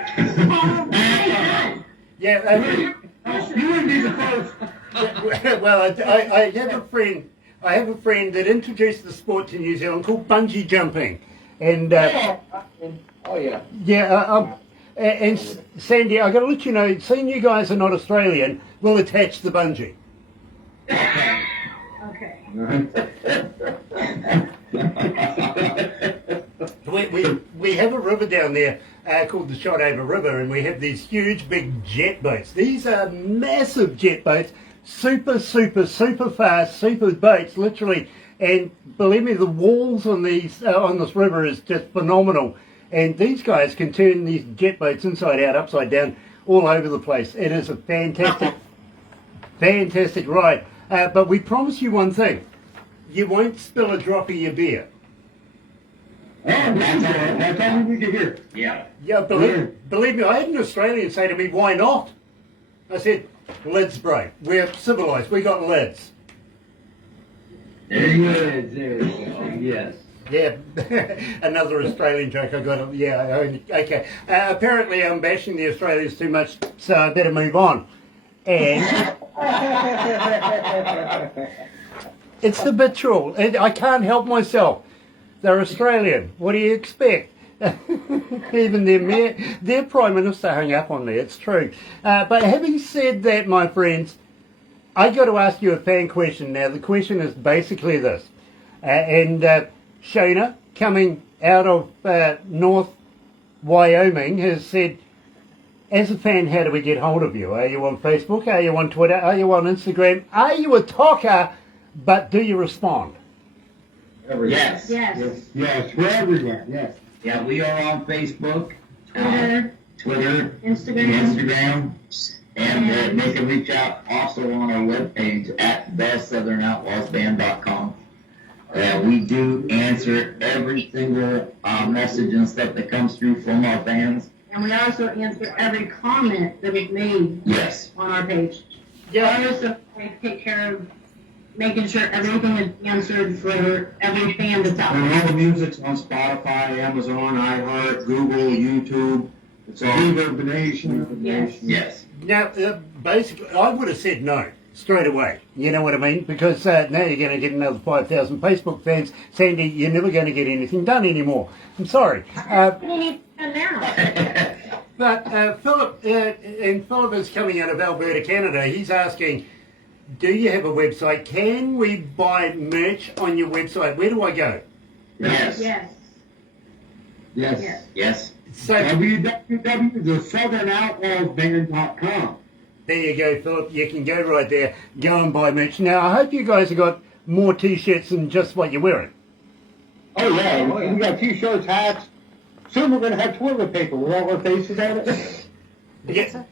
You wouldn't be the first. well, I have a friend. I have a friend that introduced the sport to New Zealand called bungee jumping, and and Sandy, I got to let you know, seeing you guys are not Australian, we'll attach the bungee. Okay. We have a river down there called the Shotover River, and we have these huge big jet boats. These are massive jet boats, super fast, super boats, literally. And believe me, the walls on these on this river is just phenomenal. And these guys can turn these jet boats inside out, upside down, all over the place. It is a fantastic ride. But we promise you one thing: you won't spill a drop of your beer. Oh, that's all we need to hear. Yeah. Yeah, believe me, I had an Australian say to me, "Why not?" I said, "Lids break. We're civilised. We got lids." There you go. Yes. Yeah, another Australian joke I got. Yeah, okay. Apparently I'm bashing the Australians too much, so I better move on. And it's habitual. I can't help myself. They're Australian. What do you expect? Even their Prime Minister hung up on me. It's true. But having said that, my friends, I got to ask you a fan question now. The question is basically this. Shona, coming out of North Wyoming, has said, as a fan, how do we get hold of you? Are you on Facebook? Are you on Twitter? Are you on Instagram? Are you a talker? But do you respond? Yes. Yes, we're everywhere. Yes. Yeah, we are on Facebook, Twitter, Twitter, Instagram. and they can reach out also on our webpage at thesouthernoutlawsband.com. We do answer every single message and stuff that comes through from our fans. And we also answer every comment that is made Yes. on our page. Yeah. We also take care of making sure everything is answered for every fan that's out And there. all the music's on Spotify, Amazon, iHeart, Google, YouTube. It's all Reverberation. Yes. Now, basically, I would have said no straight away. You know what I mean? Because now you're going to get another 5,000 Facebook fans saying you're never going to get anything done anymore. I'm sorry. What do you need to now? But Philip, and Philip is coming out of Alberta, Canada. He's asking, do you have a website? Can we buy merch on your website? Where do I go? Yes. Yes. Yes. Yes. So www.thesouthernoutlawsband.com. there you go, Philip. You can go right there. Go and buy merch. Now, I hope you guys have got more T-shirts than just what you're wearing. Oh yeah, we got t-shirts, hats. Soon we're gonna have toilet paper with all our faces on it. Yeah.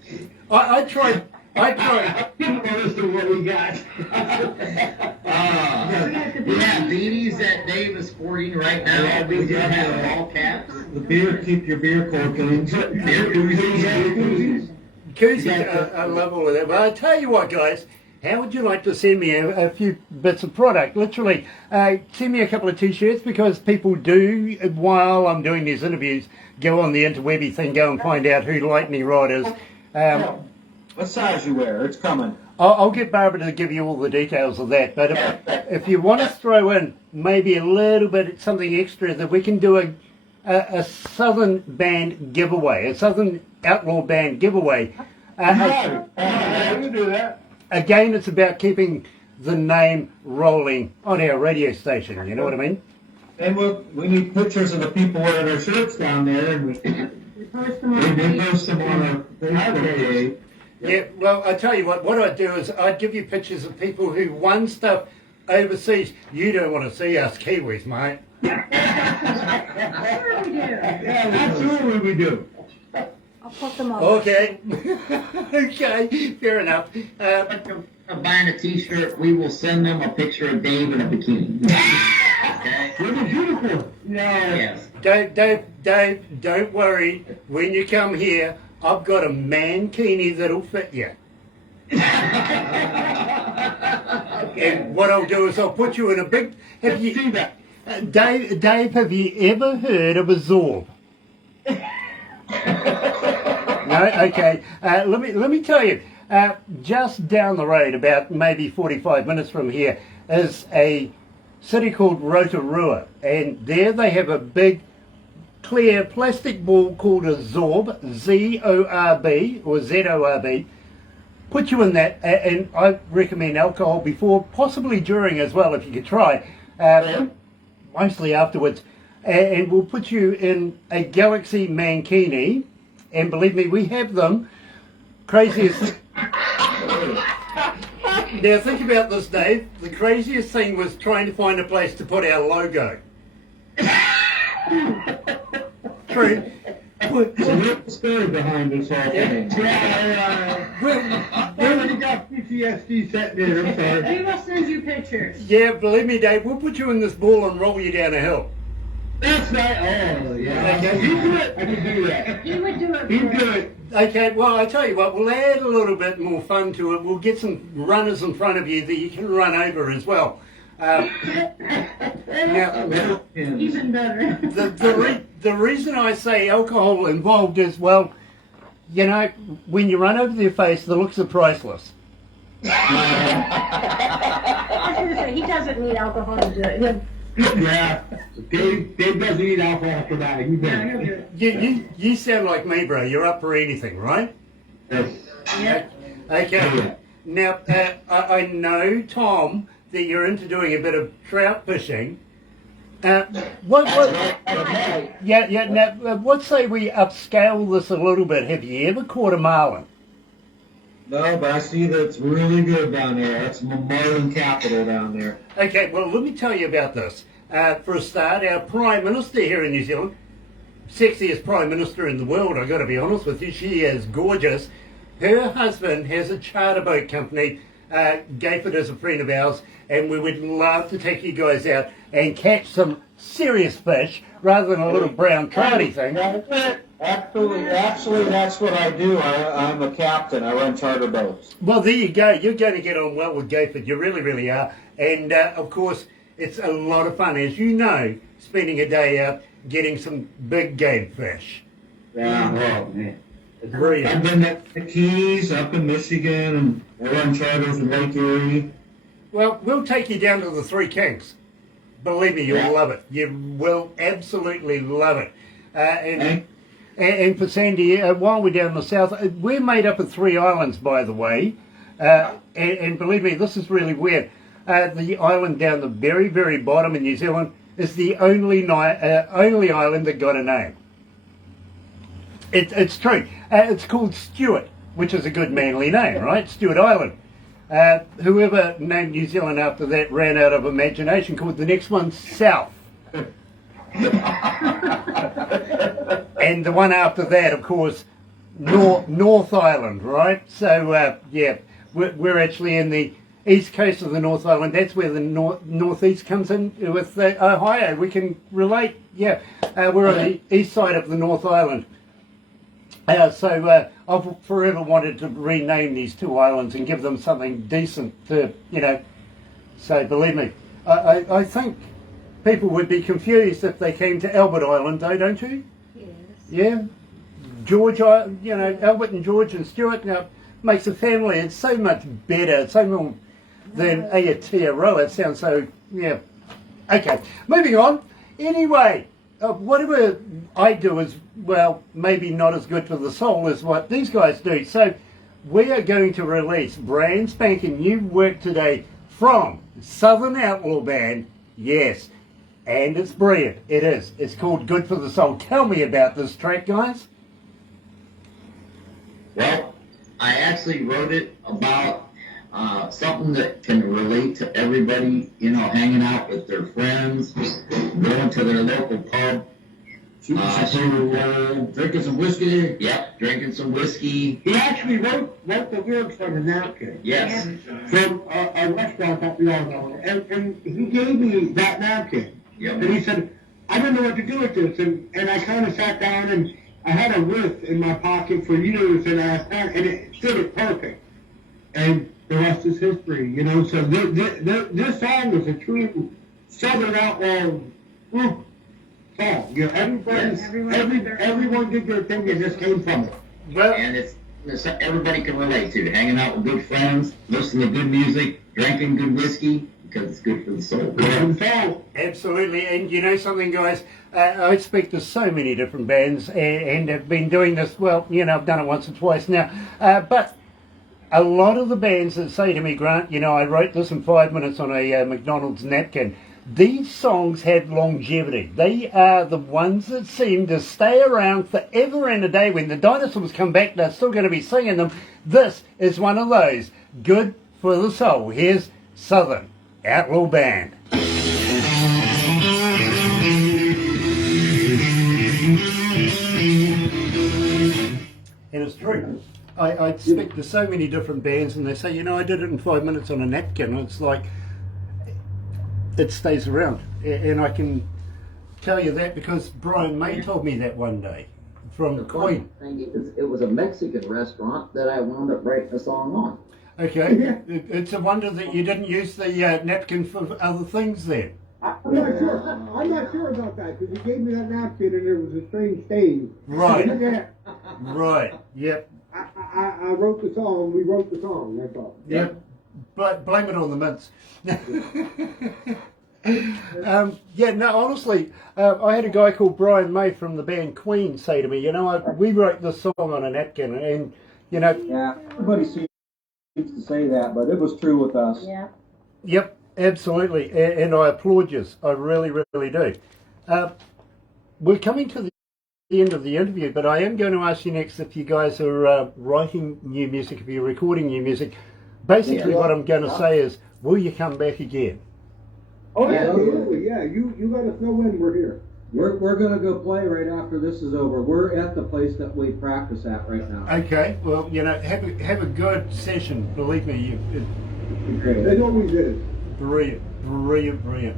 I tried. Most of what we got. We have beanies that Dave is sporting right now. We do have all caps. the beer, keep your beer cold. Koozies, I love all of that. But I tell you what, guys, how would you like to send me a few bits of product? Literally, send me a couple of T-shirts, because people do, while I'm doing these interviews, go on the interwebby thing, go and find out who Lightning Rod is. What size you wear? It's coming. I'll get Barbara to give you all the details of that. But if you want to throw in maybe a little bit, something extra, that we can do a Southern band giveaway, a Southern Outlaw band giveaway. We can do that. Again, it's about keeping the name rolling on our radio station. You know what I mean? And we need pictures of the people wearing their shirts down there, and we Post them on the post them on our Facebook page. Yeah, well, I tell you what I'd do is I'd give you pictures of people who won stuff overseas. You don't want to see us Kiwis, mate. Sure we do. Absolutely we do. I'll put them on. Okay. Okay, fair enough. Buying a T-shirt, we will send them a picture of Dave in a bikini. Okay? With a uniform. Yes. Dave, don't worry. When you come here, I've got a mankini that'll fit you. And what I'll do is I'll put you in a big... Have you, See that? Dave, have you ever heard of a Zorb? No? Okay. Let me tell you, just down the road, about maybe 45 minutes from here, is a city called Rotorua. And there they have a big clear plastic ball called a Zorb, Z-O-R-B, or Z-O-R-B. Put you in that, and I recommend alcohol before, possibly during as well, if you could try. Mostly afterwards. and we'll put you in a Galaxy mankini, and believe me, we have them. Craziest. Now think about this, Dave. The craziest thing was trying to find a place to put our logo. True. There's a real story behind this whole thing. I already got PTSD set there, I'm sorry. We will send you pictures. Yeah, believe me, Dave, we'll put you in this ball and roll you down a hill. That's right. Oh, yeah. Okay. You do it. I can do that. He would do it. You for do us. it. Okay, well, I tell you what, we'll add a little bit more fun to it. We'll get some runners in front of you that you can run over as well. Now, Even better. the reason I say alcohol involved is, well, you know, when you run over their face, the looks are priceless. I was going to say, he doesn't need alcohol to do it. Yeah. Dave doesn't eat alcohol for that. You Yeah, he'll do do it. You sound like me, bro. You're up for anything, right? Yeah. Okay. Now, I know, Tom, that you're into doing a bit of trout fishing. What say we upscale this a little bit? Have you ever caught a marlin? No, but I see that it's really good down there. That's marlin capital down there. Okay, well, let me tell you about this. For a start, our Prime Minister here in New Zealand, sexiest Prime Minister in the world, I've got to be honest with you, she is gorgeous. Her husband has a charter boat company. Gayford is a friend of ours, and we would love to take you guys out and catch some serious fish rather than a little brown trouty thing. Absolutely, that's what I do. I'm a captain. I run charter boats. Well, there you go. You're going to get on well with Gayford. You really, really are. And, of course, it's a lot of fun, as you know, spending a day out getting some big game fish. Yeah. Oh, man. It's brilliant. I've been at the Keys up in Michigan, and I run charters in Lake Erie. Well, we'll take you down to the Three Kings. Believe me, you'll love it. You will absolutely love it. And for Sandy, while we're down in the south, we're made up of 3 islands, by the way. And believe me, this is really weird. The island down the very, very bottom in New Zealand is the only island that got a name. It's true. It's called Stewart, which is a good manly name, right? Stewart Island. Whoever named New Zealand after that ran out of imagination, called the next one South. And the one after that, of course, North Island, right? So, yeah, we're actually in the east coast of the North Island. That's where the northeast comes in with Ohio. We can relate, yeah. We're on the east side of the North Island. I've forever wanted to rename these 2 islands and give them something decent to, you know. So believe me, I think people would be confused if they came to Albert Island, don't you? Yes. Yeah. George, you know, Albert and George and Stuart, now makes a family. It's so much better. It's so more than Aotearoa. It sounds so, yeah. Okay, moving on. Anyway, whatever I do is, well, maybe not as good for the soul as what these guys do. So we are going to release brand spanking new work today from Southern Outlaw Band. Yes, and it's brilliant. It is. It's called Good for the Soul. Tell me about this track, guys. Well, I actually wrote it about something that can relate to everybody, you know, hanging out with their friends, going to their local pub, Drinking some whiskey. Yep, drinking some whiskey. He actually wrote the lyrics on a napkin. Yes. From a restaurant that we all know. And he gave me that napkin. Yep. And he said, I don't know what to do with this. And I kind of sat down and I had a riff in my pocket for years and it fitted perfect. And the rest is history, you know. So this song is a true Southern Outlaw song. You know, everyone did their thing and just came from it. Well, And it's everybody can relate to. Hanging out with good friends, listening to good music, drinking good whiskey, because it's good for the soul. absolutely. And you know something, guys? I speak to so many different bands and have been doing this, well, you know, I've done it once or twice now. But a lot of the bands that say to me, Grant, you know, I wrote this in 5 minutes on a McDonald's napkin, these songs have longevity. They are the ones that seem to stay around forever and a day. When the dinosaurs come back, they're still going to be singing them. This is one of those. Good for the soul. Here's Southern Outlaw Band. And it's true. I speak to so many different bands and they say, you know, I did it in 5 minutes on a napkin. It's like, it stays around. And I can tell you that because Brian May told me that one day from Queen. It was a Mexican restaurant that I wound up writing a song on. Okay, it's a wonder that you didn't use the napkin for other things then. I'm not sure about that because you gave me that napkin and there was a strange stain. Right. Yeah. Right, yep. I wrote the song, we wrote the song, that's all. Yep, but blame it on the mints. Yeah, no, honestly, I had a guy called Brian May from the band Queen say to me, you know, we wrote this song on a napkin and, you know... Yeah, everybody seems to say that, but it was true with us. Yeah. Yep, absolutely, and I applaud you. I really, really do. We're coming to the end of the interview, but I am going to ask you next if you guys are writing new music, if you're recording new music. Basically, what I'm going to say is, will you come back again? Oh, yeah, absolutely, yeah. You let us know when we're here. We're going to go play right after this is over. We're at the place that we practice at right now. Okay, well, you know, have a good session. Believe me, It always is. brilliant, brilliant, brilliant.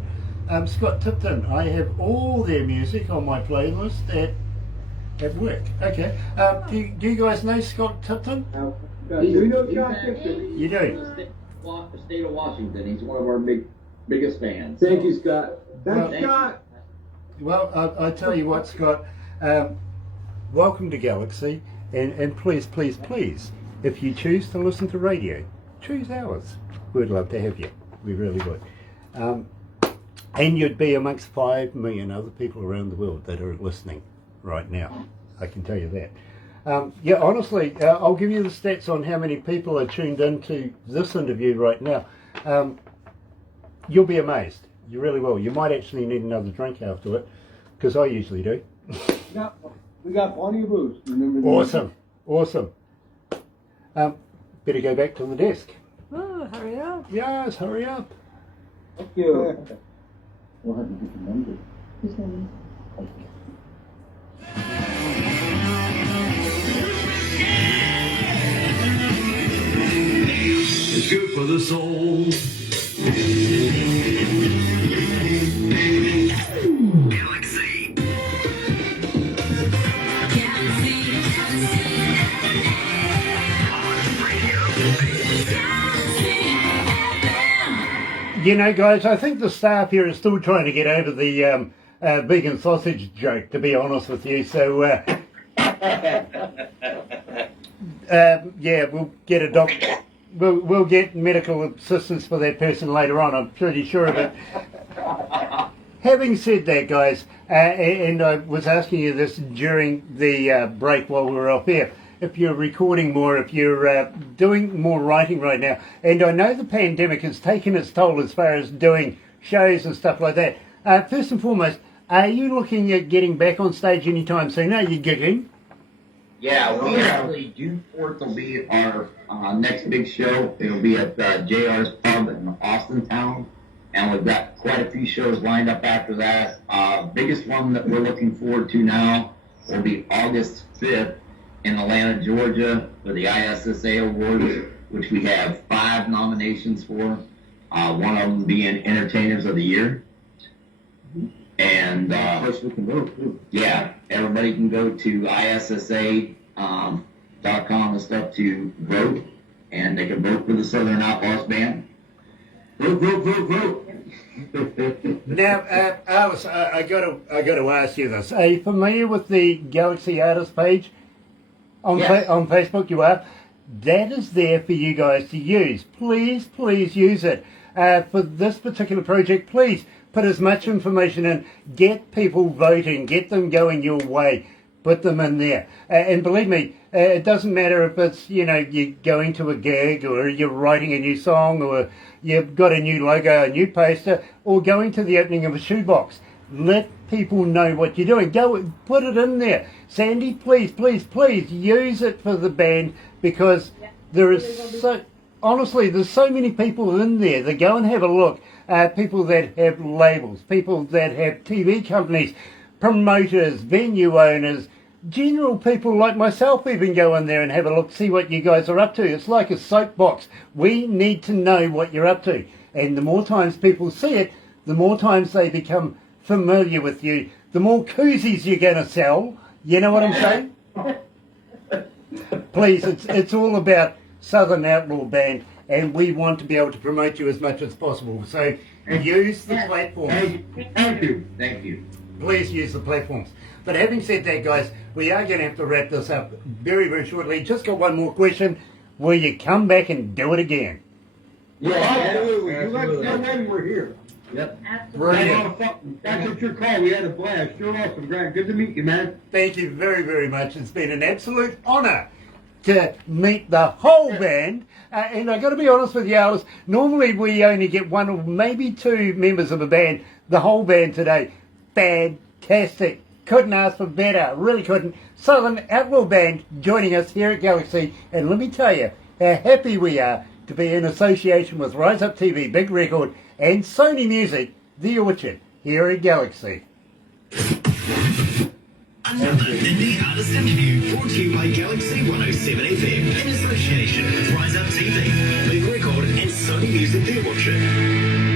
Scott Tipton, I have all their music on my playlist at work. Okay, do you guys know Scott Tipton? We know Scott Tipton. You do? The state of Washington. He's one of our biggest fans. Thank you, Scott. That's Well, Scott. Well, I tell you what, Scott, welcome to Galaxy, and please, please, please, if you choose to listen to radio, choose ours. We'd love to have you. We really would. And you'd be amongst 5 million other people around the world that are listening right now. I can tell you that. Yeah, honestly, I'll give you the stats on how many people are tuned into this interview right now. You'll be amazed. You really will. You might actually need another drink after it, because I usually do. We got plenty of booze. Remember that? Awesome. Awesome. Better go back to the desk. Oh, hurry up. Yes, hurry up. Thank you. We'll have to get the number. It's good for the soul. Galaxy. You know, guys, I think the staff here is still trying to get over the vegan sausage joke, to be honest with you. So, yeah, we'll get a doctor. We'll get medical assistance for that person later on. I'm pretty sure of it. Having said that, guys, and I was asking you this during the break while we were off air, if you're recording more, if you're doing more writing right now, and I know the pandemic has taken its toll as far as doing shows and stuff like that. First and foremost, are you looking at getting back on stage anytime soon? Are you gigging? Yeah, we actually, June 4th will be our next big show. It'll be at JR's Pub in Austintown, and we've got quite a few shows lined up after that. Biggest one that we're looking forward to now will be August 5th in Atlanta, Georgia, for the ISSA Awards, which we have 5 nominations for. One of them being Entertainers of the Year. And We can go too. yeah, everybody can go to ISSA.com and stuff to vote, and they can vote for the Southern Outlaws band. Vote, vote, vote, vote. Now, Alice, I got to ask you this. Are you familiar with the Galaxy Artist page on Yes. on Facebook? You are. That is there for you guys to use. Please, please use it for this particular project. Please put as much information in. Get people voting. Get them going your way. Put them in there. And believe me, it doesn't matter if it's, you're going to a gig or you're writing a new song or you've got a new logo, a new poster, or going to the opening of a shoebox. Let people know what you're doing. Go put it in there. Sandy, please, please, please use it for the band, because there is honestly, there's so many people in there that go and have a look. People that have labels, people that have TV companies, promoters, venue owners, general people like myself even go in there and have a look, see what you guys are up to. It's like a soapbox. We need to know what you're up to. And the more times people see it, the more times they become familiar with you, the more koozies you're going to sell. You know what I'm saying? Please, it's all about Southern Outlaw Band, and we want to be able to promote you as much as possible. So use the platforms. Thank you. Thank you. Please use the platforms. But having said that, guys, we are going to have to wrap this up very, very shortly. Just got one more question. Will you come back and do it again? Yeah, absolutely. You let us know when we're here. Yep. Brilliant. That's what your call. We had a blast. You're awesome, Grant. Good to meet you, man. Thank you very, very much. It's been an absolute honour to meet the whole band. And I've got to be honest with you, Alice, normally we only get one or maybe two members of a band. The whole band today, fantastic. Couldn't ask for better. Really couldn't. Southern Outlaw Band joining us here at Galaxy. And let me tell you how happy we are to be in association with Rise Up TV, Big Record, and Sony Music, The Orchard, here at Galaxy. Another indie artist interview brought to you by Galaxy 107 FM in association with Rise Up TV, Big Record, and Sony Music The Orchard.